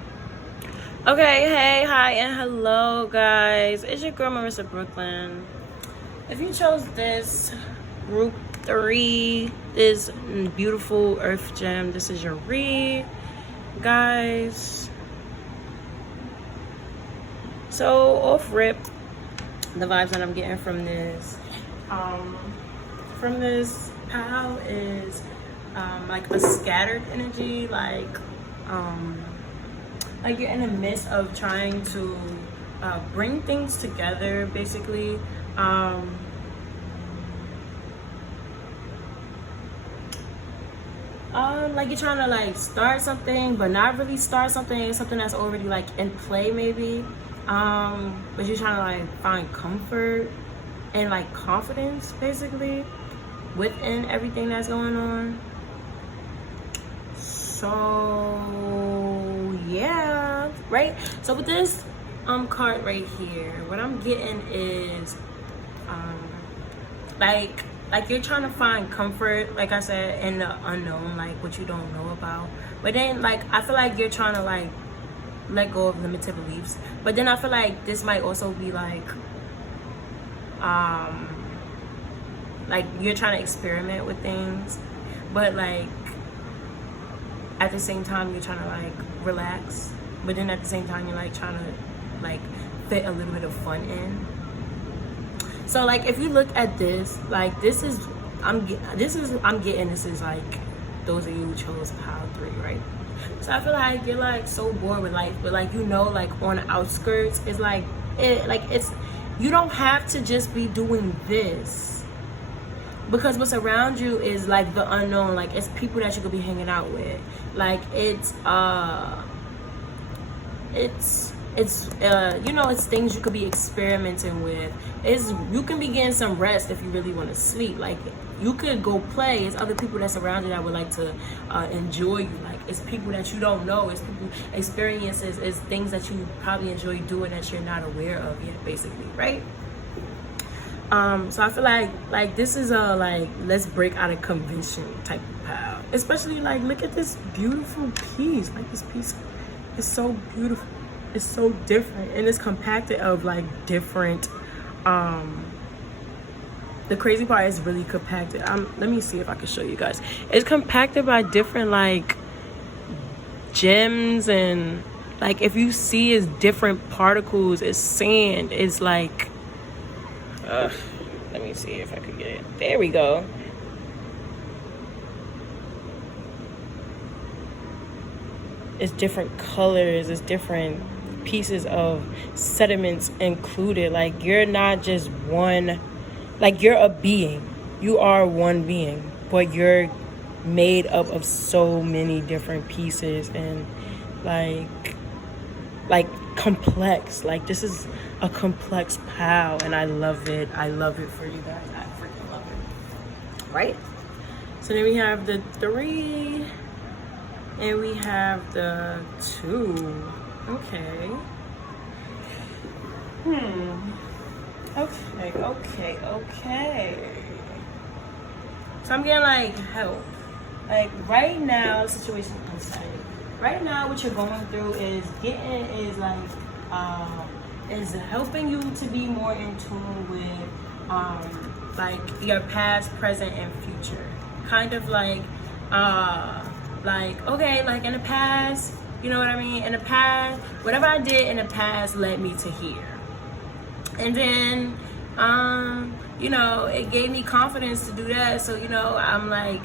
Okay, hey, hi, and hello, guys. It's your girl, Marissa Bklyn. If you chose this group 3, this beautiful earth gem, this is your read, guys. So off rip, the vibes that I'm getting from this pal is like a scattered energy, like you're in the midst of trying to bring things together, basically. Like you're trying to like start something, but not really start something. Something that's already like in play, maybe. but you're trying to like find comfort and like confidence basically within everything that's going on. So yeah, right? So with this card right here, what I'm getting is like you're trying to find comfort, like I said, in the unknown, like what you don't know about. But then like I feel like you're trying to like let go of limited beliefs. But then I feel like this might also be like you're trying to experiment with things, but like at the same time you're trying to like relax, but then at the same time you're like trying to like fit a little bit of fun in. So like if you look at this, like this is like those of you who chose pile 3, right? So I feel like you're like so bored with life, but like, you know, like on the outskirts, it's like it's you don't have to just be doing this, because what's around you is like the unknown. Like it's people that you could be hanging out with. Like it's you know, it's things you could be experimenting with. You can be getting some rest if you really want to sleep. Like you could go play. It's other people that's around you that would like to enjoy you. Like it's people that you don't know. It's people, experiences, it's things that you probably enjoy doing that you're not aware of yet, basically, right? So I feel like this is a like let's break out of convention type of pile. Especially like look at this beautiful piece. Like this piece is so beautiful. It's so different, and it's compacted of like different the crazy part is really compacted. Let me see if I can show you guys. It's compacted by different like gems, and like if you see it's different particles. It's sand. It's like let me see if I can get it. There we go. It's different colors. It's different pieces of sediments included. Like you're not just one, like you're a being. You are one being, but you're made up of so many different pieces, and like complex. Like this is a complex pile, and I love it. I love it for you guys. I freaking love it. Right? So then we have the 3 and we have the 2. Okay. Okay. So I'm getting like help. Like right now, the situation inside. Right now, what you're going through is is helping you to be more in tune with like your past, present, and future. Kind of like okay, like in the past, you know what I mean? In the past, whatever I did in the past led me to here. And then, you know, it gave me confidence to do that. So, you know, I'm like,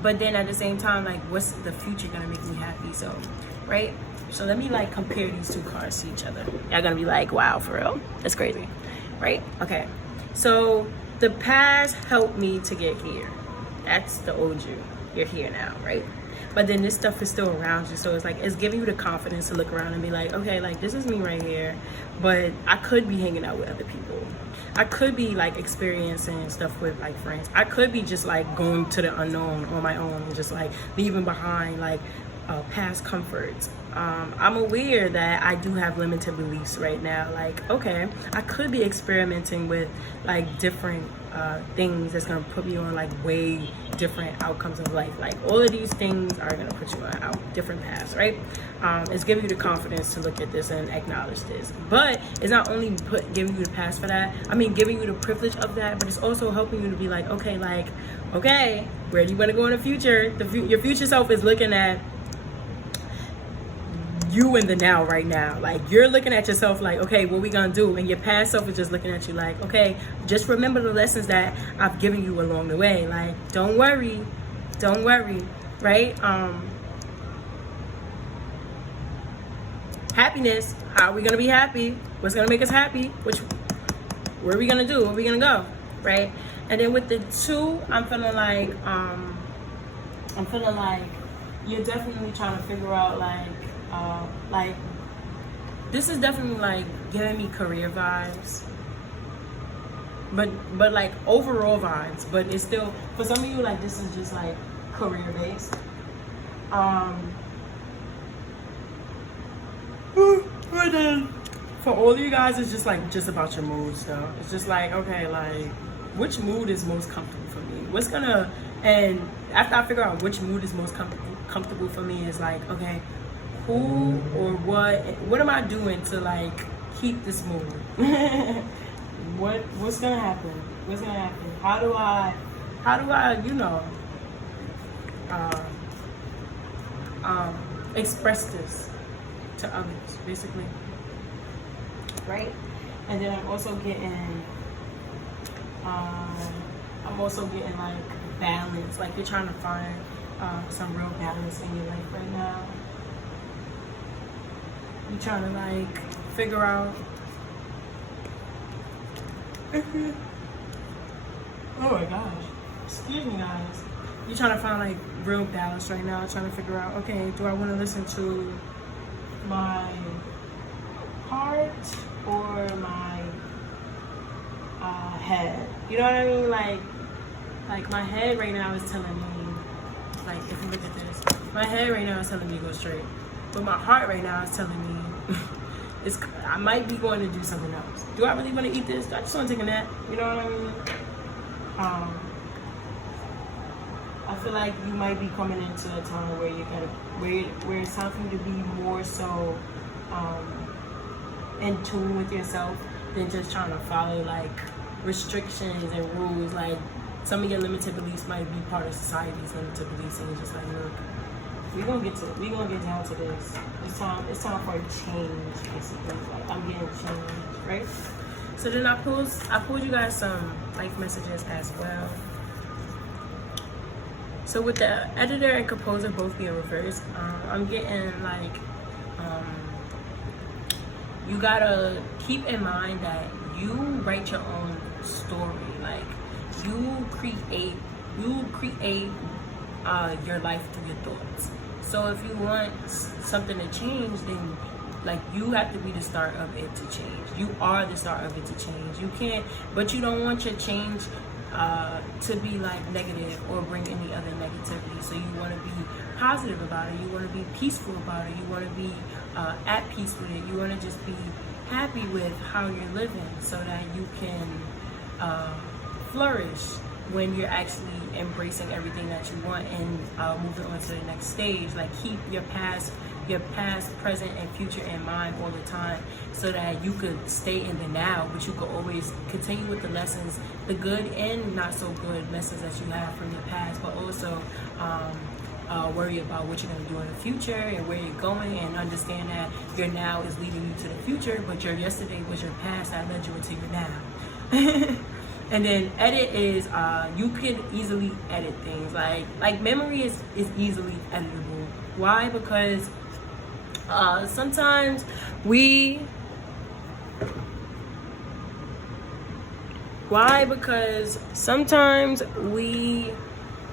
but then at the same time, like, what's the future gonna make me happy? So, right? So let me like compare these 2 cards to each other. Y'all gonna be like, wow, for real? That's crazy, right? Okay. So the past helped me to get here. That's the old you. You're here now, right? But then this stuff is still around you, so it's like it's giving you the confidence to look around and be like, okay, like this is me right here, but I could be hanging out with other people. I could be like experiencing stuff with like friends. I could be just like going to the unknown on my own and just like leaving behind like past comforts. I'm aware that I do have limited beliefs right now. Like, okay, I could be experimenting with like different things that's gonna put me on like way different outcomes of life. Like all of these things are gonna put you on different paths, right? It's giving you the confidence to look at this and acknowledge this. But it's not only giving you the pass for that, I mean giving you the privilege of that, but it's also helping you to be like, okay, where do you want to go in the future? Your future self is looking at you in the now right now. Like you're looking at yourself like, okay, what we gonna do? And your past self is just looking at you like, okay, just remember the lessons that I've given you along the way. Like don't worry, right? Happiness, how are we gonna be happy? What's gonna make us happy? Where are we gonna do? Where are we gonna go? Right? And then with the 2, I'm feeling like you're definitely trying to figure out like this is definitely like giving me career vibes, but like overall vibes. But it's still, for some of you, like this is just like career based. But then for all of you guys, it's just like just about your moods though. It's just like, okay, like which mood is most comfortable for me? What's gonna, and after I figure out which mood is most comfortable for me, is like, okay, who or what am I doing to like keep this mood? What's gonna happen? What's gonna happen? How do I express this to others, basically, right? And then I'm also getting like balance. Like you're trying to find some real balance in your life right now. You're trying to like figure out. Oh my gosh, excuse me guys. You're trying to find like real balance right now. Trying to figure out, okay, do I want to listen to my heart or my head? You know what I mean? Like my head right now is telling me, like if you look at this, my head right now is telling me go straight, but my heart right now is telling me I might be going to do something else. Do I really want to eat this? Do I just want to take a nap? You know what I mean? I feel like you might be coming into a time where where it's time for you to be more so in tune with yourself than just trying to follow like restrictions and rules. Like some of your limited beliefs might be part of society's limited beliefs, and you're just like, look, we're gonna get down to this. It's time for a change, basically. Like I'm getting changed, right? So then I pulled you guys some life messages as well. So with the editor and composer both being reversed, I'm getting like you gotta keep in mind that you write your own story. Like you create your life through your thoughts. So if you want something to change, then like you have to be the start of it to change. You are the start of it to change. You can't, but you don't want your change to be like negative or bring any other negativity. So you want to be positive about it. You want to be peaceful about it. You want to be at peace with it. You want to just be happy with how you're living, so that you can flourish when you're actually embracing everything that you want and moving on to the next stage. Like keep your past, present, and future in mind all the time, so that you could stay in the now, but you could always continue with the lessons, the good and not so good lessons that you have from your past, but also worry about what you're going to do in the future and where you're going, and understand that your now is leading you to the future, but your yesterday was your past that led you into your now. And then edit is you can easily edit things. Like memory is easily editable. Why? Because sometimes we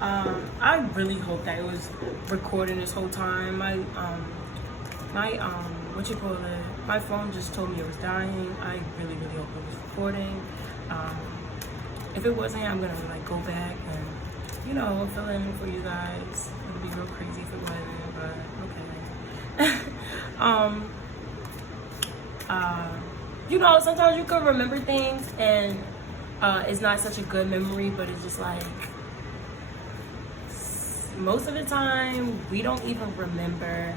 I really hope that it was recording this whole time. My my phone just told me it was dying. I really hope it was recording. If it wasn't, I'm gonna like go back and fill in for you guys. It'd be real crazy if it wasn't, but okay. Sometimes you can remember things and it's not such a good memory, but it's just like most of the time we don't even remember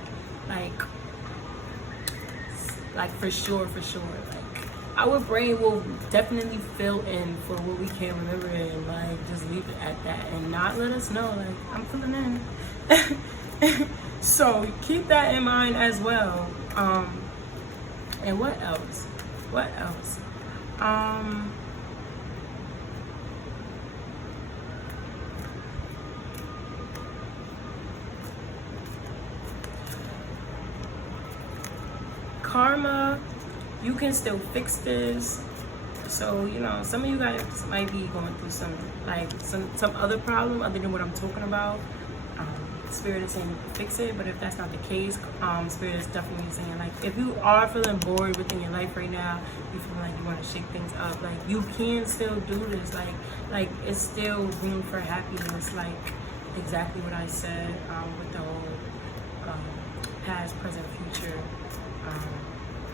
like for sure. Like our brain will definitely fill in for what we can't remember and like just leave it at that and not let us know like I'm filling in. So keep that in mind as well. And what else? Karma, you can still fix this. So some of you guys might be going through some other problem other than what I'm talking about. Spirit is saying you can fix it, but if that's not the case, Spirit is definitely saying, like, if you are feeling bored within your life right now, you feel like you want to shake things up, like, you can still do this, like it's still room for happiness, like exactly what I said with the whole past, present, future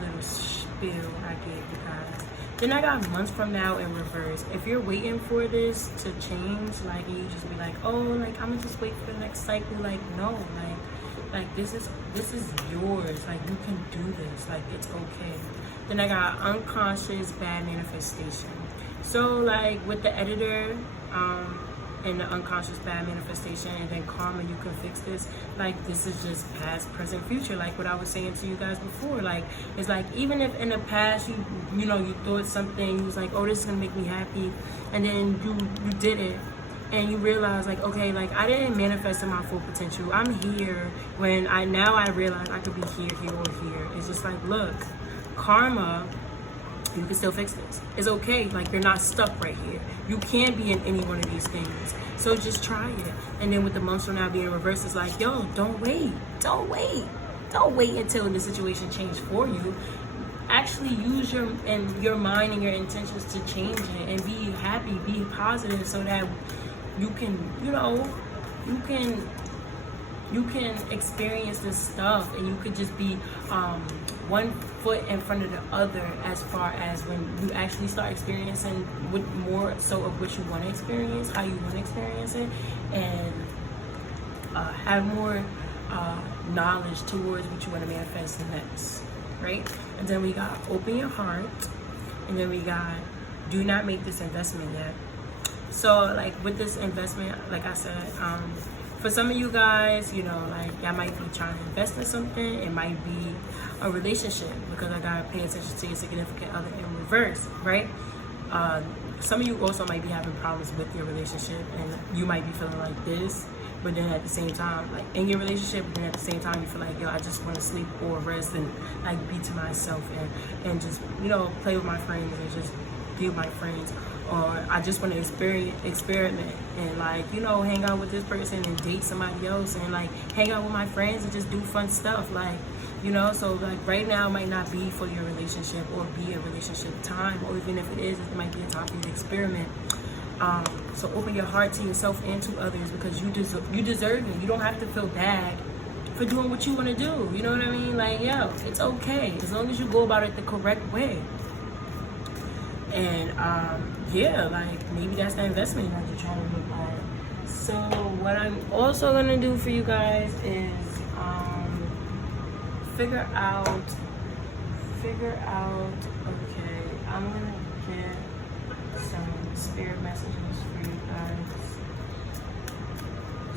little spiel I gave you guys. Then I got months from now in reverse. If you're waiting for this to change, like, and you just be like, oh, like, I'm gonna just wait for the next cycle, like, no, like this is yours, like, you can do this, like, it's okay. Then I got unconscious bad manifestation. So, like, with the editor, and the unconscious bad manifestation, and then karma, you can fix this, like, this is just past, present, future, like what I was saying to you guys before. Like, it's like, even if in the past you know, you thought something, you was like, oh, this is gonna make me happy, and then you did it, and you realize, like, okay, like, I didn't manifest in my full potential. I'm here when now I realize I could be here, or here. It's just like, look, karma, you can still fix this. It's okay, like, you're not stuck right here. You can be in any one of these things. So just try it. And then with the months from now being reversed, it's like, yo, don't wait until the situation changes for you. Actually use your mind and your intentions to change it, and be happy, be positive, so that you can, you know, you can experience this stuff, and you could just be one foot in front of the other, as far as when you actually start experiencing more so of what you want to experience, how you want to experience it, and have more knowledge towards what you want to manifest next, right? And then we got open your heart, and then we got do not make this investment yet. So, like, with this investment, like I said, for some of you guys, you know, like, y'all might be trying to invest in something. It might be a relationship, because I gotta pay attention to your significant other in reverse, right? Some of you also might be having problems with your relationship, and you might be feeling like this, but then at the same time, like, in your relationship, but then at the same time, you feel like, yo, I just want to sleep or rest and, like, be to myself, and just, you know, play with my friends, and just be with my friends. Or I just want to experiment and, like, you know, hang out with this person and date somebody else, and, like, hang out with my friends and just do fun stuff, like, you know. So, like, right now might not be for your relationship, or be a relationship time, or even if it is, it might be a time for you to experiment. So open your heart to yourself and to others, because you deserve it. You don't have to feel bad for doing what you want to do. You know what I mean? Like, yo, it's okay as long as you go about it the correct way. And yeah, like, maybe that's the investment that you're trying to look at. So what I'm also gonna do for you guys is figure out. Okay, I'm gonna get some spirit messages for you guys.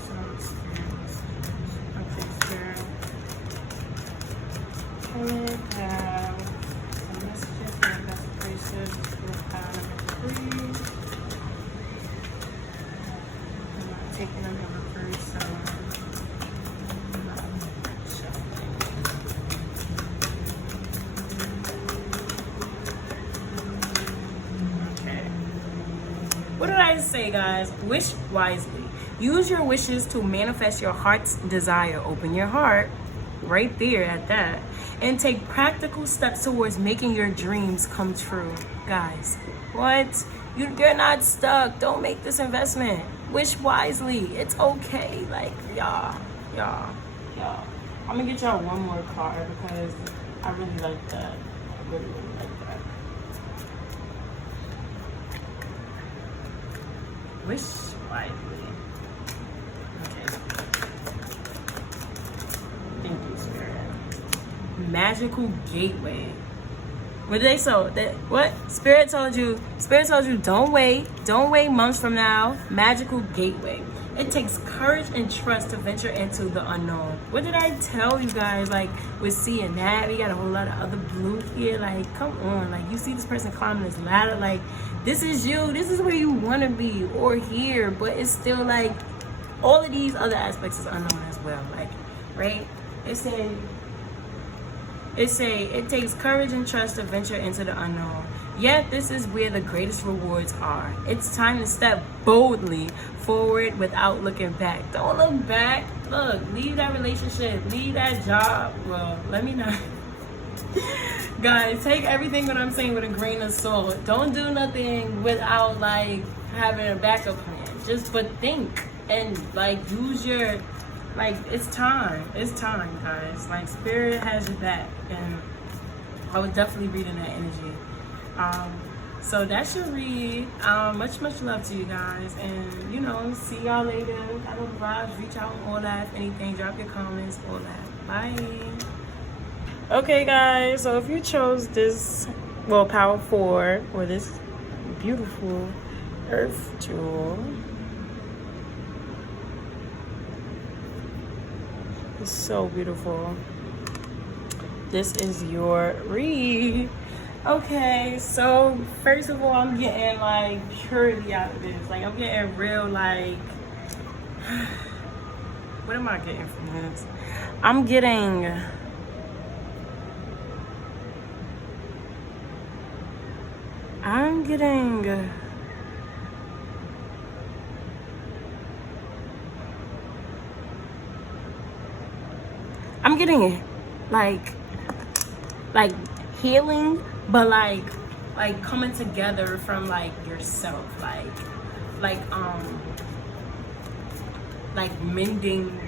Some spirit messages. Okay, spirit. Can we have some messages for investigations with power number 3? I'm not taking them in reverse, so I'm not shuffling. Okay. What did I say, guys? Wish wisely. Use your wishes to manifest your heart's desire. Open your heart right there at that, and take practical steps towards making your dreams come true. Guys, what? You're not stuck. Don't make this investment. Wish wisely. It's okay. Like, y'all. I'm gonna get y'all one more card, because I really like that. I really like that. Wish wisely. Okay. Thank you, Spirit. Magical gateway. What did they say? What? Spirit told you don't wait months from now. Magical gateway. It takes courage and trust to venture into the unknown. What did I tell you guys? Like, we're seeing that. We got a whole lot of other blue here. Like, come on. Like, you see this person climbing this ladder. Like, this is you. This is where you want to be, or here. But it's still, like, all of these other aspects is unknown as well. Like, right? It takes courage and trust to venture into the unknown. Yet this is where the greatest rewards are. It's time to step boldly forward without looking back. Don't look back. Look, leave that relationship, leave that job. Well, let me not. Guys, take everything what I'm saying with a grain of salt. Don't do nothing without like having a backup plan. Just but think and like use your like it's time. It's time, guys. Like spirit has your back, and I was definitely reading that energy. So that's your read. Much love to you guys, and you know, see y'all later. I know the vibes, reach out, all that. If anything, drop your comments, all that. Bye. Okay, guys. So if you chose this, well, Power 4 or this beautiful Earth jewel, it's so beautiful. This is your read. Okay, so first of all, I'm getting like purity out of this. Like I'm getting real like, what am I getting from this? I'm getting like healing, but like coming together from like yourself, like mending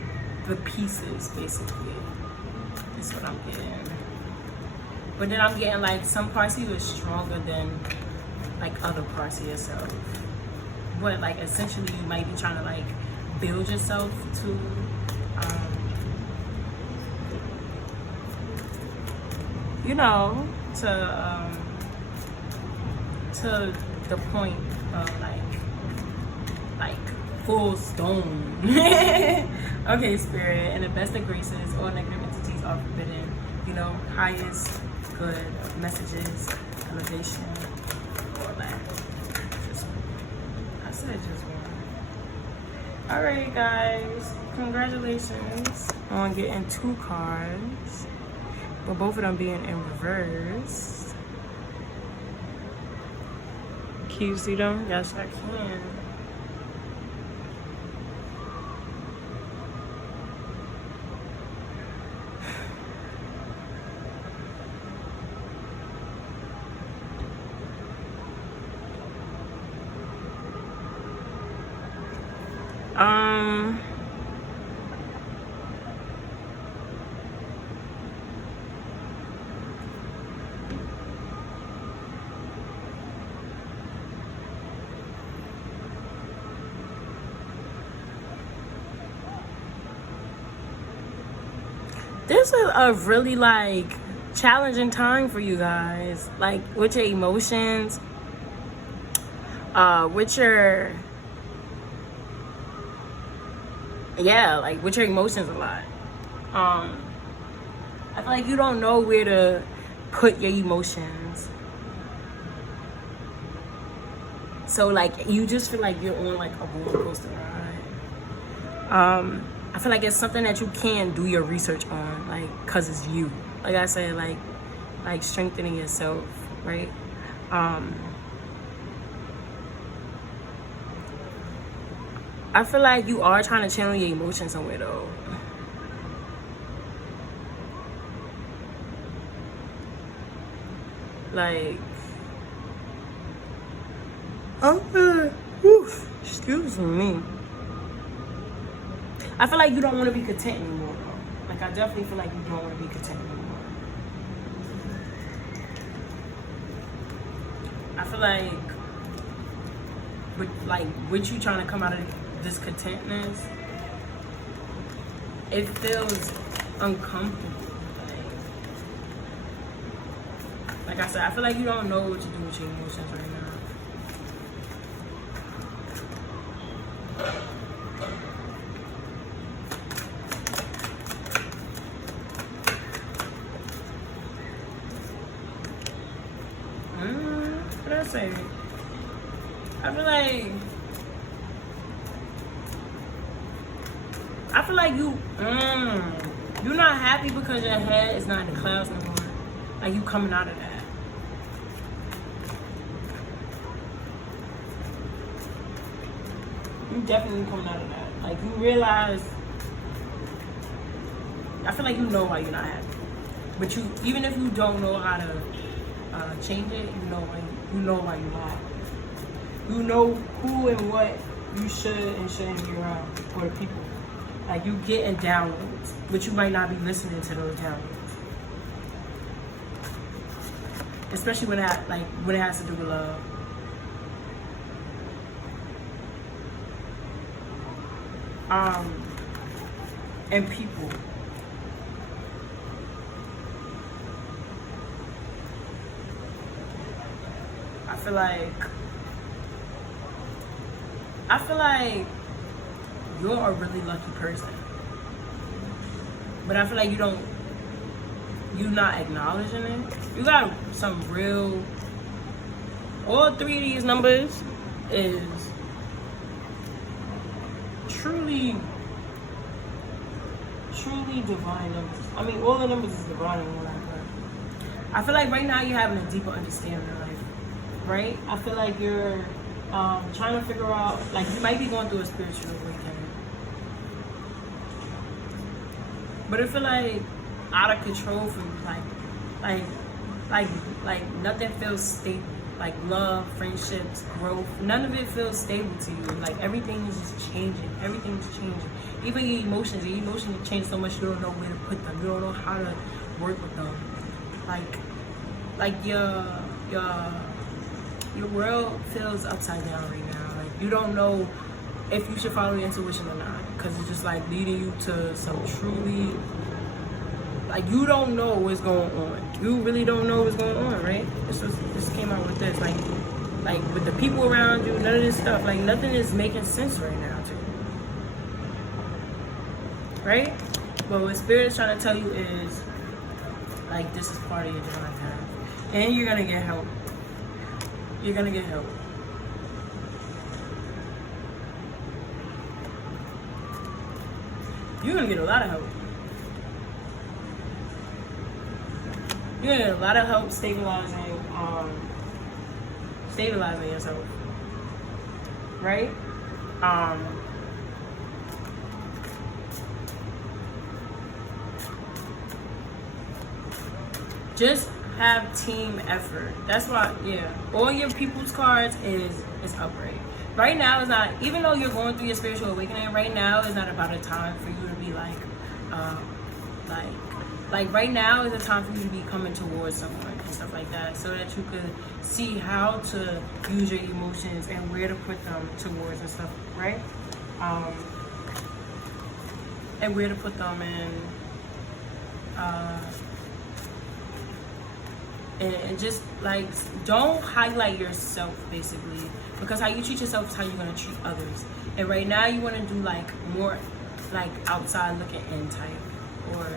the pieces, basically. That's what I'm getting. But then I'm getting like some parts of you is stronger than like other parts of yourself. But like essentially you might be trying to like build yourself to you know, to the point of like full stone. Okay, spirit, and the best of graces, all negative entities are forbidden. You know, highest good messages, elevation, all that. I said just one. Alright, guys, congratulations on getting 2 cards. But both of them being in reverse. Can you see them? Yes, I can. This is a really like challenging time for you guys, like with your emotions, with your with your emotions a lot. I feel like you don't know where to put your emotions, so like you just feel like you're on like a roller coaster ride. I feel like it's something that you can do your research on, like, cause it's you. Like I said, like strengthening yourself, right? I feel like you are trying to channel your emotions somewhere though. Like, excuse me. I feel like you don't want to be content anymore though. Like I definitely feel like you don't want to be content anymore. I feel like with you trying to come out of this contentness, it feels uncomfortable. Like I said, I feel like you don't know what to do with your emotions right now. What did I say? I feel like you're not happy because your head is not in the clouds no more. Like you coming out of that. You definitely coming out of that. Like, you realize, I feel like you know why you're not happy. But you, even if you don't know how to change it, you know why you're not. You know who and what you should and shouldn't be around for the people. Like, you getting downloads, but you might not be listening to those downloads. Especially when it has to do with love. And people. I feel like you're a really lucky person. But I feel like you're not acknowledging it. You got some real, all three of these numbers is truly divine numbers. I mean, all the numbers is divine in life, but I feel like right now you're having a deeper understanding of life, right? I feel like you're trying to figure out, like, you might be going through a spiritual awakening, but I feel like out of control for you, like nothing feels stable. Like love, friendships, growth, none of it feels stable to you. Like everything is just changing. Everything's changing. Even your emotions change so much you don't know where to put them. You don't know how to work with them. Like your world feels upside down right now. Like you don't know if you should follow your intuition or not, because it's just like leading you to some truly, like, you don't know what's going on. You really don't know what's going on, right? This came out with this, like with the people around you, none of this stuff, like nothing is making sense right now to you, right? But what Spirit is trying to tell you is, like, this is part of your divine path, and you're gonna get help. You're gonna get help. You're gonna get a lot of help. You're gonna get a lot of help stabilizing yourself, right? Just have team effort. That's why, yeah. All your people's cards is upgrade. Right now is not, even though you're going through your spiritual awakening, right now is not about a time for you to be like right now is a time for you to be coming towards someone and stuff like that, so that you could see how to use your emotions and where to put them towards and stuff, right? And where to put them in, and just like, don't highlight yourself basically, because how you treat yourself is how you're gonna treat others. And right now you want to do like more like outside looking in type, or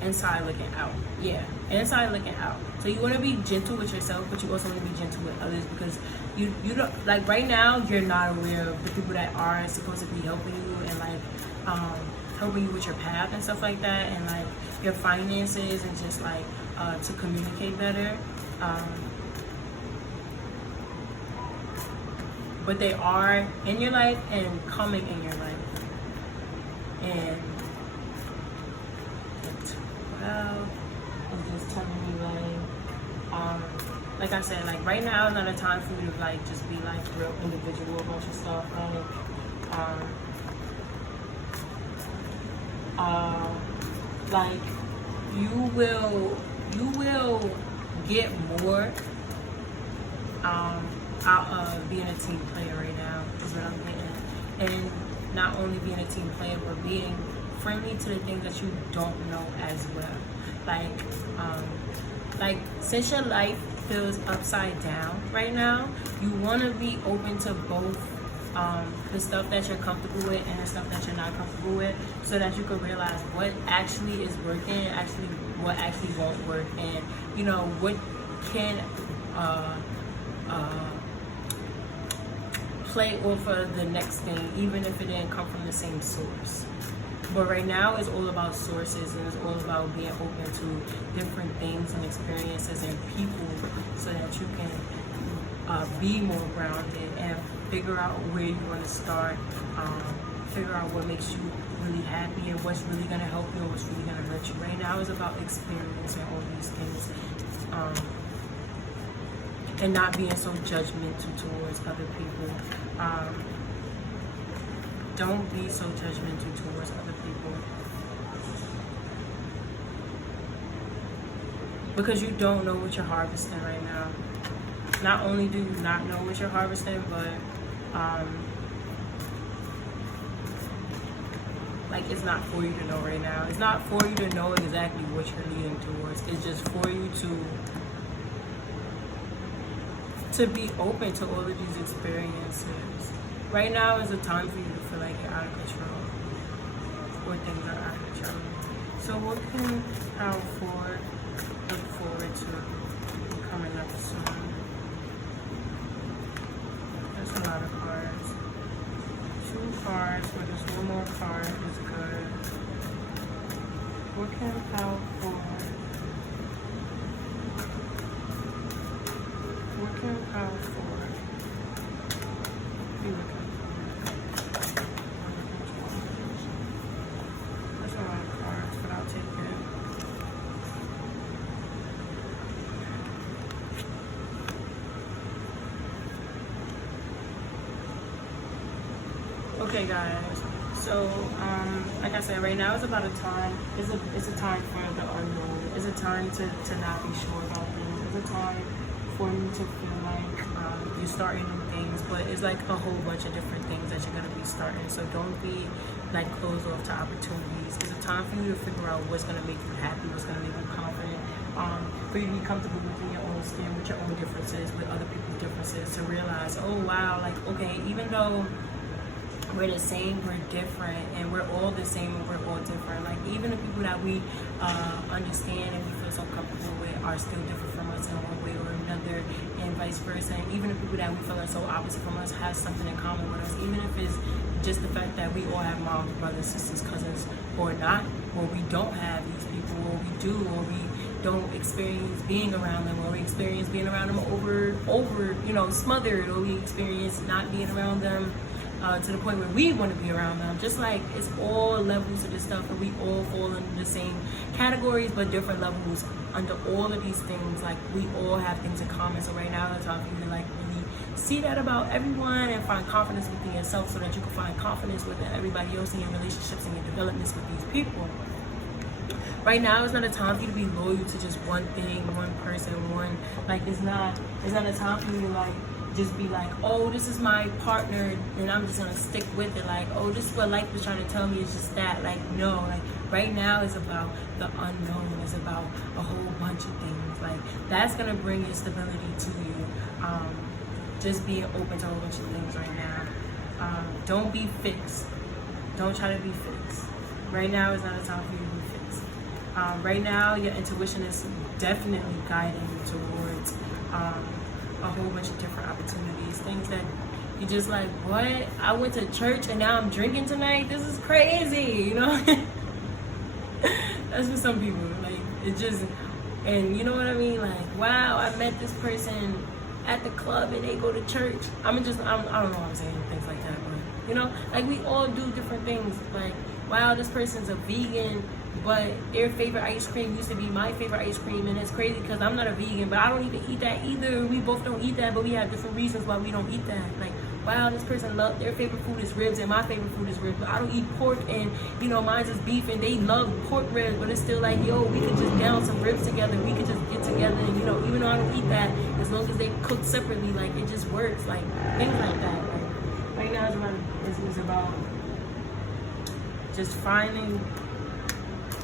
inside looking out. Yeah, inside looking out. So you want to be gentle with yourself, but you also want to be gentle with others, because you don't, like, right now you're not aware of the people that are supposed to be helping you and like helping you with your path and stuff like that, and like your finances, and just like to communicate better. But they are in your life and coming in your life. And well, it's just telling me like I said, like right now is not a time for you to like just be like real individual about your stuff. Like you will get more out of being a team player right now, is what I'm thinking. And not only being a team player, but being friendly to the things that you don't know as well. Like since your life feels upside down right now, you want to be open to both the stuff that you're comfortable with and the stuff that you're not comfortable with, so that you can realize what actually is working, what actually won't work, and you know what can play off of the next thing, even if it didn't come from the same source. But right now it's all about sources, and it's all about being open to different things and experiences and people, so that you can be more grounded and figure out where you want to start, figure out what makes you really happy and what's really going to help you and what's really going to hurt you. Right now is about experiencing all these things, and not being so judgmental towards other people. Don't be so judgmental towards other people, because you don't know what you're harvesting right now. Not only do you not know what you're harvesting, but like, it's not for you to know right now. It's not for you to know exactly what you're leading towards. It's just for you to be open to all of these experiences. Right now is a time for you to feel like you're out of control, or things are out of control. So what can you look forward to coming up soon? That's a lot of cards. 2 cards, but there's one more card is good. What can you out for? What can you out for? Be looking. That's a lot of cards, but I'll take it. Okay, guys. So, like I said, right now is about a time. It's a time for the unknown. It's a time to not be sure about things. It's a time for you to feel like you're starting new things, but it's like a whole bunch of different things that you're gonna be starting. So don't be like closed off to opportunities. It's a time for you to figure out what's gonna make you happy, what's gonna make you confident, for you to be comfortable within your own skin, with your own differences, with other people's differences, to realize, oh wow, like, okay, even though we're the same, we're different, and we're all the same and we're all different. Like, even the people that we understand and we feel so comfortable with are still different from us in one way or another, and vice versa. And even the people that we feel are so opposite from us have something in common with us, even if it's just the fact that we all have moms, brothers, sisters, cousins, or not, or we don't have these people, or we do, or we don't experience being around them, or we experience being around them over, smothered, or we experience not being around them to the point where we want to be around them. Just like, it's all levels of this stuff, and we all fall into the same categories, but different levels under all of these things. Like, we all have things in common. So right now, it's time for you to like really see that about everyone and find confidence within yourself, so that you can find confidence within everybody else in your relationships and your developments with these people. Right now is not a time for you to be loyal to just one thing, one person, it's not a time for you to like just be like, oh, this is my partner and I'm just gonna stick with it. Like, oh, this is what life was trying to tell me, it's just that. Like, no, like right now is about the unknown. It's about a whole bunch of things. Like, that's gonna bring your stability to you. Just being open to a whole bunch of things right now. Don't be fixed. Don't try to be fixed. Right now is not a time for you to be fixed. Right now, your intuition is definitely guiding you towards a whole bunch of different opportunities, things that you just like, what? I went to church and now I'm drinking tonight? This is crazy, you know? That's for some people. Like, it just, and you know what I mean? Like, wow, I met this person at the club and they go to church. I don't know what I'm saying, things like that, but you know, like, we all do different things. Like, wow, this person's a vegan, but their favorite ice cream used to be my favorite ice cream, and it's crazy because I'm not a vegan, but I don't even eat that either. We both don't eat that, but we have different reasons why we don't eat that. Like, wow, this person loves, their favorite food is ribs, and my favorite food is ribs, but I don't eat pork, and you know, mine's is beef, and they love pork ribs, but it's still like, yo, we could just down some ribs together, we could just get together, and you know, even though I don't eat that, as long as they cook separately, like, it just works. Like, things like that. Like, right now is about just finding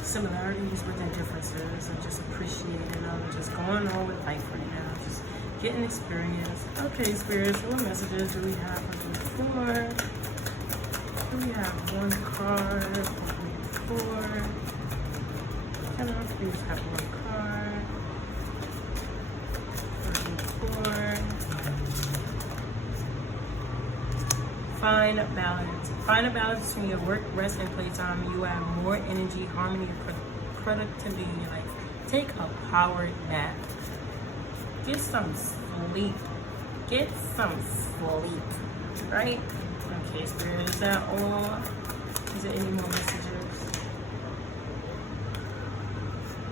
similarities within differences and just appreciating them and just going on with life right now, just getting experience. Okay, spirits, what messages do we have for you? 4? Do we have 1 card? 4? Can I please have 1 card? 4. Find balance. Find a balance between your work, rest, and playtime. You have more energy, harmony, and productivity in your life. Take a powered nap. Get some sleep. Get some sleep. right? Okay, Spirit, is that all? Is there any more messages?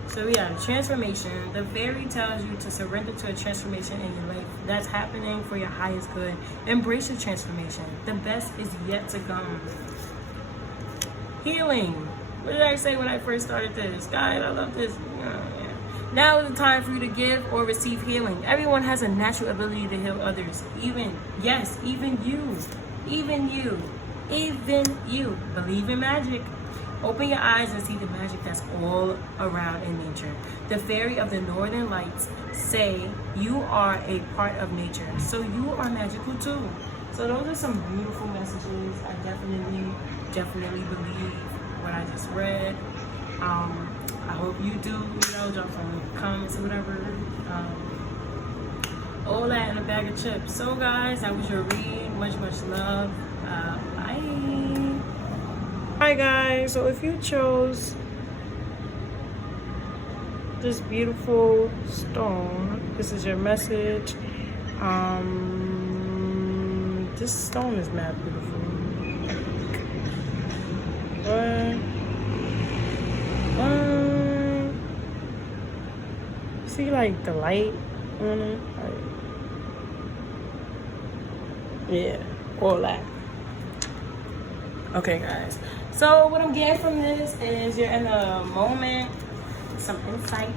So yeah, transformation. The fairy tells you to surrender to a transformation in your life that's happening for your highest good. Embrace your transformation. The best is yet to come. Healing. What did I say when I first started this? Guys, I love this. Yeah. Now is the time for you to give or receive healing. Everyone has a natural ability to heal others. Even you. Even you. Even you. Believe in magic. Open your eyes and see the magic that's all around in nature. The fairy of the northern lights say you are a part of nature, so you are magical too. So those are some beautiful messages. I definitely believe what I just read. I hope you do, drop some comments or whatever. All that in a bag of chips. So guys, that was your read. Much love. Bye. Hi guys, so if you chose this beautiful stone, this is your message. This stone is mad beautiful. See like the light on it? Yeah, all that. Okay guys, so what I'm getting from this is you're in a moment, some insight.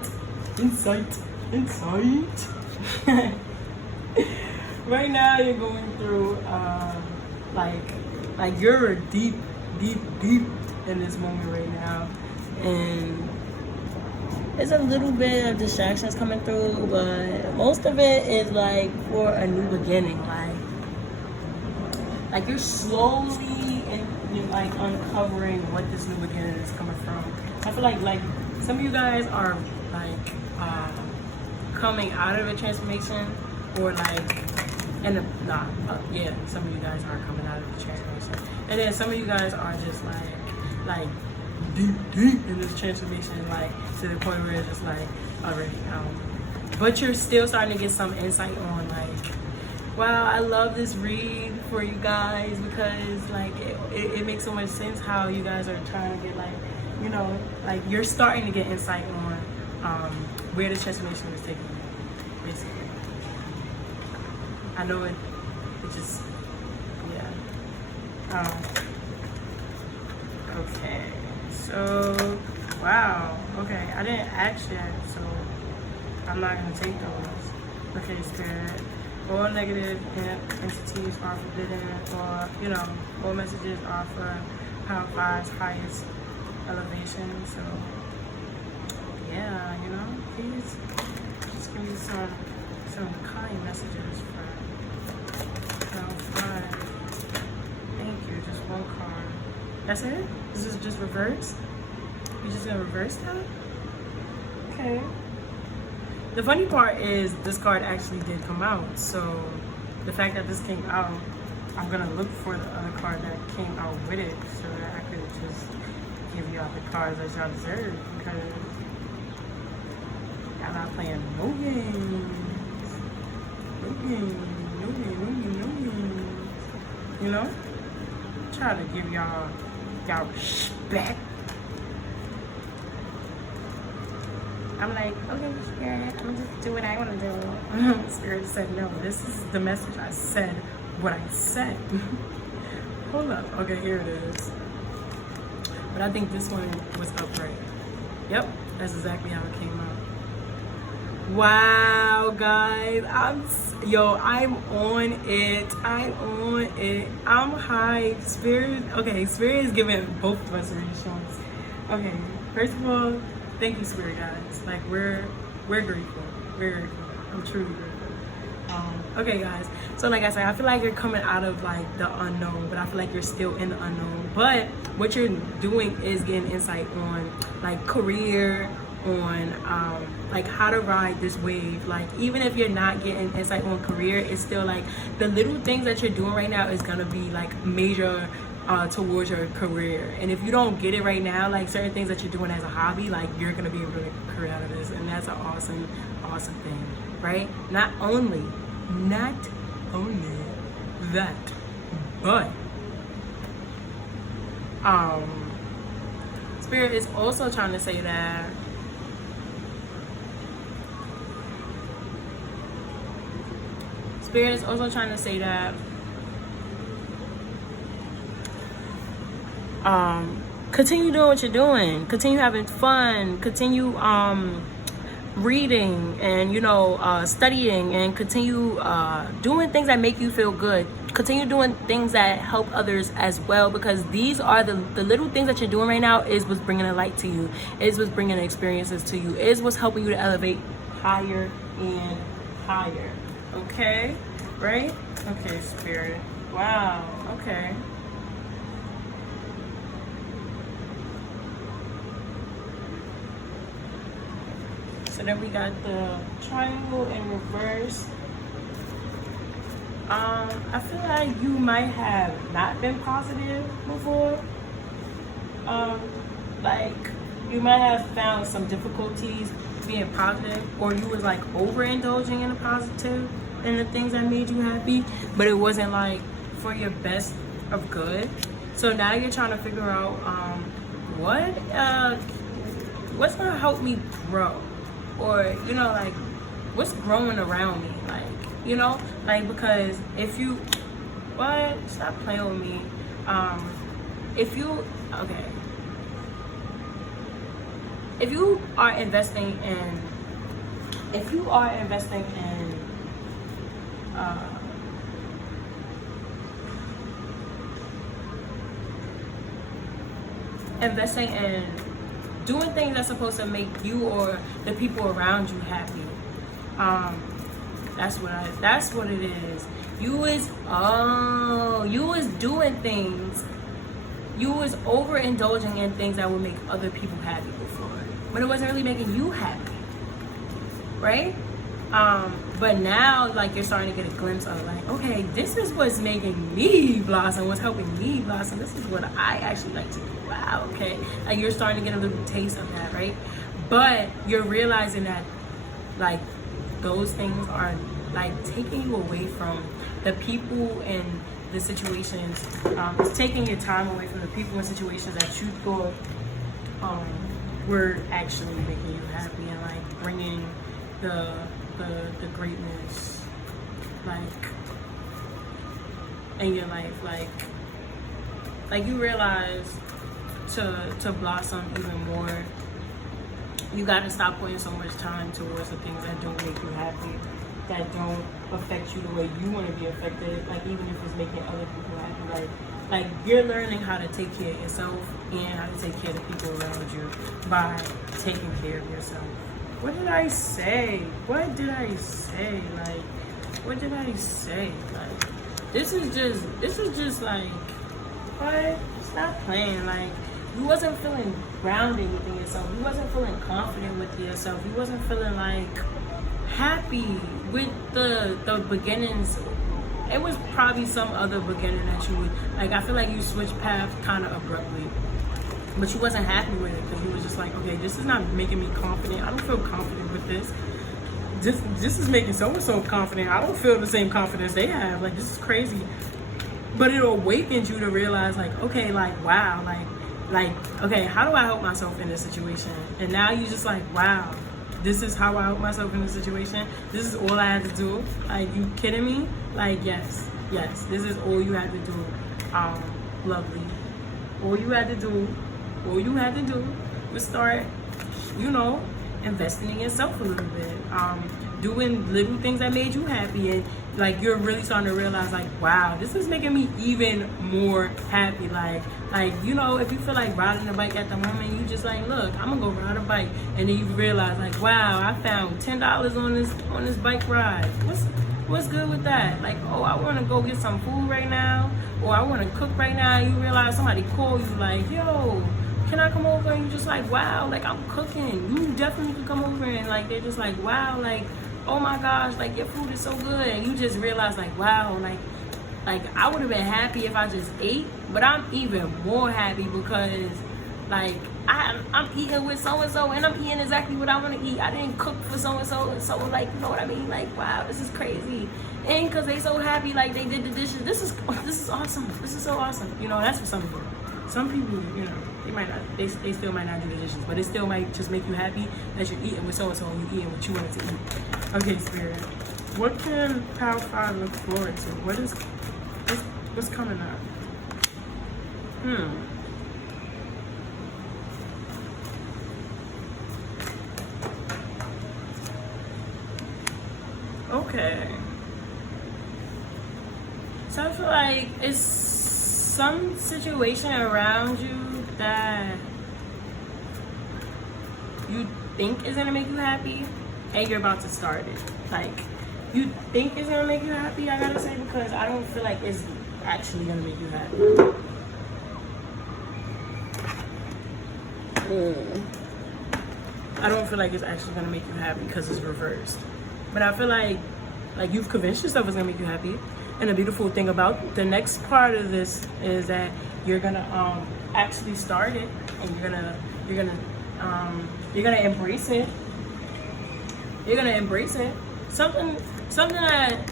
Right now you're going through like you're deep in this moment right now, and there's a little bit of distractions coming through, but most of it is like for a new beginning. Like you're slowly and like uncovering what this new beginning is coming from. I feel like some of you guys are like coming out of a transformation, or some of you guys are coming out of the transformation, and then some of you guys are just like deep in this transformation, like to the point where it's just like already but you're still starting to get some insight on wow, I love this read for you guys, because it makes so much sense how you guys are trying to get you're starting to get insight on where the transformation is taking you, basically. I know it just, yeah. Okay, so, wow, okay, I didn't ask yet, so I'm not gonna take those. Okay, Spirit. All negative entities are forbidden, or, all messages are for Power 5's highest elevation. So, yeah, please just give me some kind messages for Power 5. Thank you, just one card. That's it? This is just reverse? You just gonna reverse that? Okay. The funny part is this card actually did come out, so the fact that this came out, I'm gonna look for the other card that came out with it, so that I could just give y'all the cards that y'all deserve, because y'all not playing no games. Try to give y'all respect. I'm like, okay, Spirit, I'm gonna just do what I want to do. Spirit said, no, this is the message. I said what I said. Hold up. Okay, here it is. But I think this one was upright. Yep, that's exactly how it came out. Wow, guys. I'm on it. I'm hyped. Spirit is giving both of us reassurance. Okay, first of all, thank you, Spirit guys. We're grateful. We're grateful. I'm truly grateful. Okay, guys. So like I said, I feel like you're coming out of the unknown, but I feel like you're still in the unknown. But what you're doing is getting insight on career, on how to ride this wave. Even if you're not getting insight on career, it's still the little things that you're doing right now is gonna be major towards your career. And if you don't get it right now, certain things that you're doing as a hobby, you're gonna be able to career out of this, and that's an awesome thing, right? Not only that, But Spirit is also trying to say that continue doing what you're doing, continue having fun, continue reading and studying, and continue doing things that make you feel good, continue doing things that help others as well, because these are the little things that you're doing right now is what's bringing a light to you, is what's bringing experiences to you, is what's helping you to elevate higher and higher. Okay, right? Okay, Spirit. Wow. Okay. So then we got the triangle in reverse. I feel like you might have not been positive before. Like you might have found some difficulties being positive, or you was like overindulging in the positive and the things that made you happy, but it wasn't like for your best of good. So now you're trying to figure out what's gonna help me grow, or like what's growing around me, like because if you stop playing with me, if you are investing in doing things that's supposed to make you or the people around you happy, that's what it is. You was doing things, you was overindulging in things that would make other people happy before, but it wasn't really making you happy, right? But now, like, you're starting to get a glimpse of, like, okay, this is what's making me blossom, what's helping me blossom. This is what I actually like to do. Wow, okay. Like, you're starting to get a little taste of that, right? But you're realizing that, like, those things are, like, taking you away from the people and the situations. It's taking your time away from the people and situations that you thought were actually making you happy, and, like, bringing the greatness, like, in your life, like you realize to blossom even more, you got to stop putting so much time towards the things that don't make you happy, that don't affect you the way you want to be affected, like even if it's making other people happy, like you're learning how to take care of yourself and how to take care of the people around you by taking care of yourself. What did I say? Like, this is just like, what? Stop playing. Like, you wasn't feeling grounded within yourself. You wasn't feeling confident with yourself. You wasn't feeling like happy with the beginnings. It was probably some other beginning that you would, like, I feel like you switched paths kind of abruptly. But you wasn't happy with it because you was just like, okay, this is not making me confident. I don't feel confident with this. This is making so-and-so confident. I don't feel the same confidence they have. Like, this is crazy. But it awakens you to realize, like, okay, like, wow, like, okay, how do I help myself in this situation? And now you just like, wow, this is how I help myself in this situation. This is all I had to do. Like, you kidding me? Like, yes, this is all you had to do. Lovely. All you had to do was start, investing in yourself a little bit, doing little things that made you happy, and like you're really starting to realize, like, wow, this is making me even more happy. Like if you feel like riding a bike at the moment, you just like, look, I'm gonna go ride a bike, and then you realize, like, wow, I found $10 on this bike ride. What's good with that? Like, oh, I want to go get some food right now, or I want to cook right now. You realize somebody called you like, yo, can I come over? And you're just like, wow, like, I'm cooking. You definitely can come over. And like, they're just like, wow, like, oh my gosh, like, your food is so good. And you just realize, like, wow, like I would have been happy if I just ate, but I'm even more happy because, like, I'm eating with so-and-so, and I'm eating exactly what I want to eat. I didn't cook for so-and-so, and so, like, you know what I mean? Like, wow, this is crazy. in because they so happy, like they did the dishes. This is awesome. This is so awesome. You know, that's for some people. Some people, you know, they might not, they still might not do the dishes, but it still might just make you happy that you're eating with so-and-so and you're eating what you wanted to eat. Okay, Spirit. What can Power 5 look forward to? What's coming up? Okay. So I feel like it's some situation around you that you think is gonna make you happy, and you're about to start it. Like, you think it's gonna make you happy, I gotta say, because I don't feel like it's actually gonna make you happy. I don't feel like it's actually gonna make you happy because it's reversed. But I feel like you've convinced yourself it's gonna make you happy. And the beautiful thing about the next part of this is that you're gonna actually start it, and you're gonna embrace it. You're gonna embrace it. Something that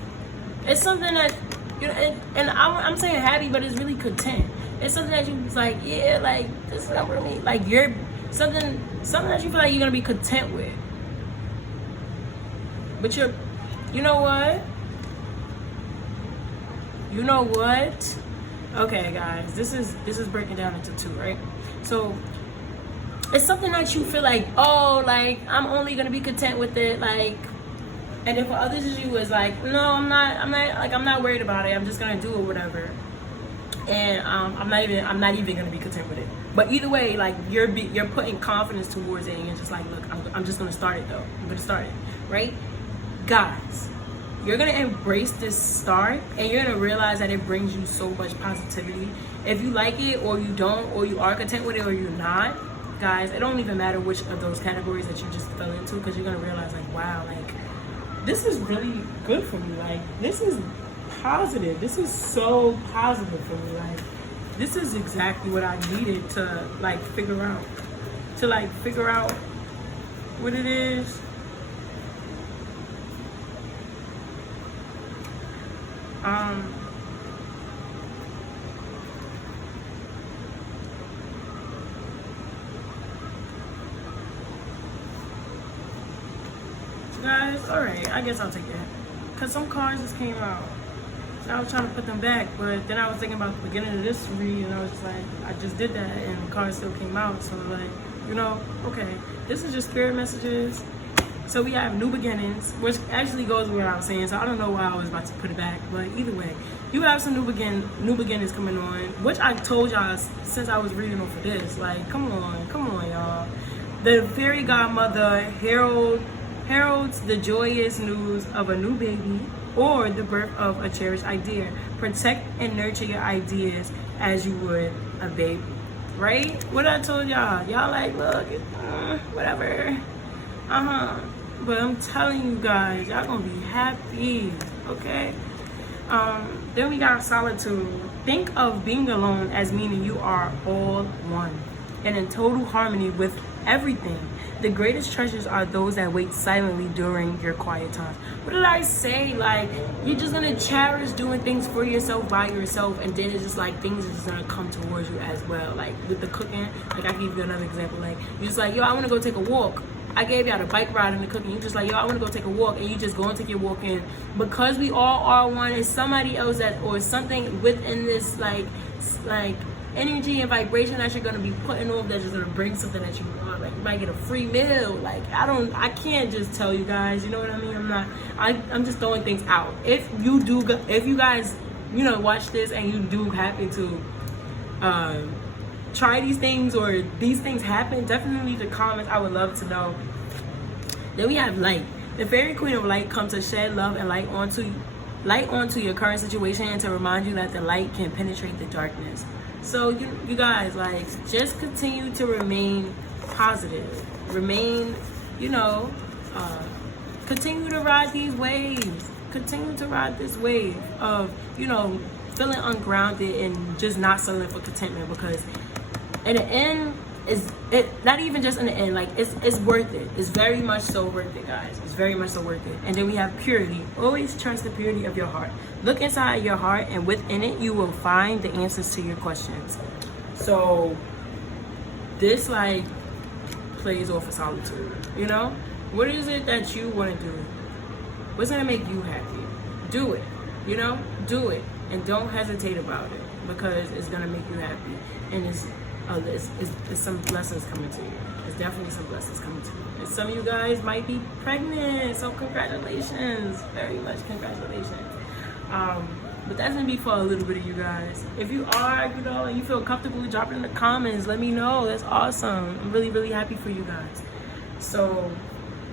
you know, and I'm saying happy, but it's really content. It's something that you's like, yeah, like this is not really like you're something that you feel like you're gonna be content with. But you know what? You know what? Okay, guys, this is breaking down into two, right? So it's something that you feel like, oh, like I'm only gonna be content with it, like. And then for others of you is like, no, I'm not worried about it. I'm just gonna do it, whatever. And I'm not even gonna be content with it. But either way, like you're putting confidence towards it, and you're just like, look, I'm just gonna start it though. I'm gonna start it, right? Guys, you're gonna embrace this start, and you're gonna realize that it brings you so much positivity. If you like it or you don't, or you are content with it or you're not, guys, it don't even matter which of those categories that you just fell into, because you're gonna realize like, wow, like this is really good for me. Like this is positive. This is so positive for me. Like this is exactly what I needed to figure out what it is. Guys, alright, I guess I'll take that. Because some cards just came out. And I was trying to put them back, but then I was thinking about the beginning of this read, and I was just like, I just did that, and the cards still came out. So, like, you know, okay. This is just spirit messages. So we have new beginnings, which actually goes with what I was saying. So I don't know why I was about to put it back, but either way, you have some new beginnings coming on, which I told y'all since I was reading over this. Like, come on, y'all. The fairy godmother heralds the joyous news of a new baby or the birth of a cherished idea. Protect and nurture your ideas as you would a baby, right? What I told y'all like, look, whatever. But I'm telling you guys, y'all gonna be happy, okay? Then we got solitude. Think of being alone as meaning you are all one and in total harmony with everything. The greatest treasures are those that wait silently during your quiet times. What did I say? Like, you're just gonna cherish doing things for yourself, by yourself, and then it's just like things are just gonna come towards you as well. Like with the cooking, like I give you another example. Like you're just like, yo, I wanna go take a walk. I gave y'all the bike ride and the cooking. You just like, yo, I want to go take a walk, and you just go and take your walk. And because we all are one, it's somebody else that or something within this like energy and vibration that you're gonna be putting off that's just gonna bring something that you want. Like you might get a free meal. Like I can't just tell you guys. You know what I mean? I'm just throwing things out. If you guys, you know, watch this and you do happen to try these things or these things happen, definitely leave the comments. I would love to know. Then we have light. The fairy queen of light comes to shed love and light onto your current situation and to remind you that the light can penetrate the darkness. So you guys, like, just continue to remain positive. Remain, you know, continue to ride these waves. Continue to ride this wave of, you know, feeling ungrounded and just not settling for contentment, because in the end, is it not even just in the end, like it's worth it. It's very much so worth it, guys. It's very much so worth it. And then we have purity. Always trust the purity of your heart. Look inside your heart, and within it you will find the answers to your questions. So this like plays off of solitude, you know? What is it that you want to do? What's gonna make you happy? Do it, you know? Do it, and don't hesitate about it, because it's gonna make you happy. And it's some blessings coming to you. There's definitely some blessings coming to you. And some of you guys might be pregnant, so congratulations, very much congratulations. But that's gonna be for a little bit of you guys. If you are, you know, and you feel comfortable, drop it in the comments. Let me know. That's awesome. I'm really, really happy for you guys. So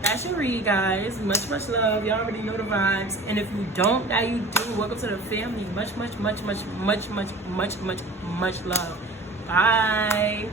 that's your read, guys. Much, much love. Y'all already know the vibes. And if you don't, now you do. Welcome to the family. Much, much, much, much, much, much, much, much, much love. Bye.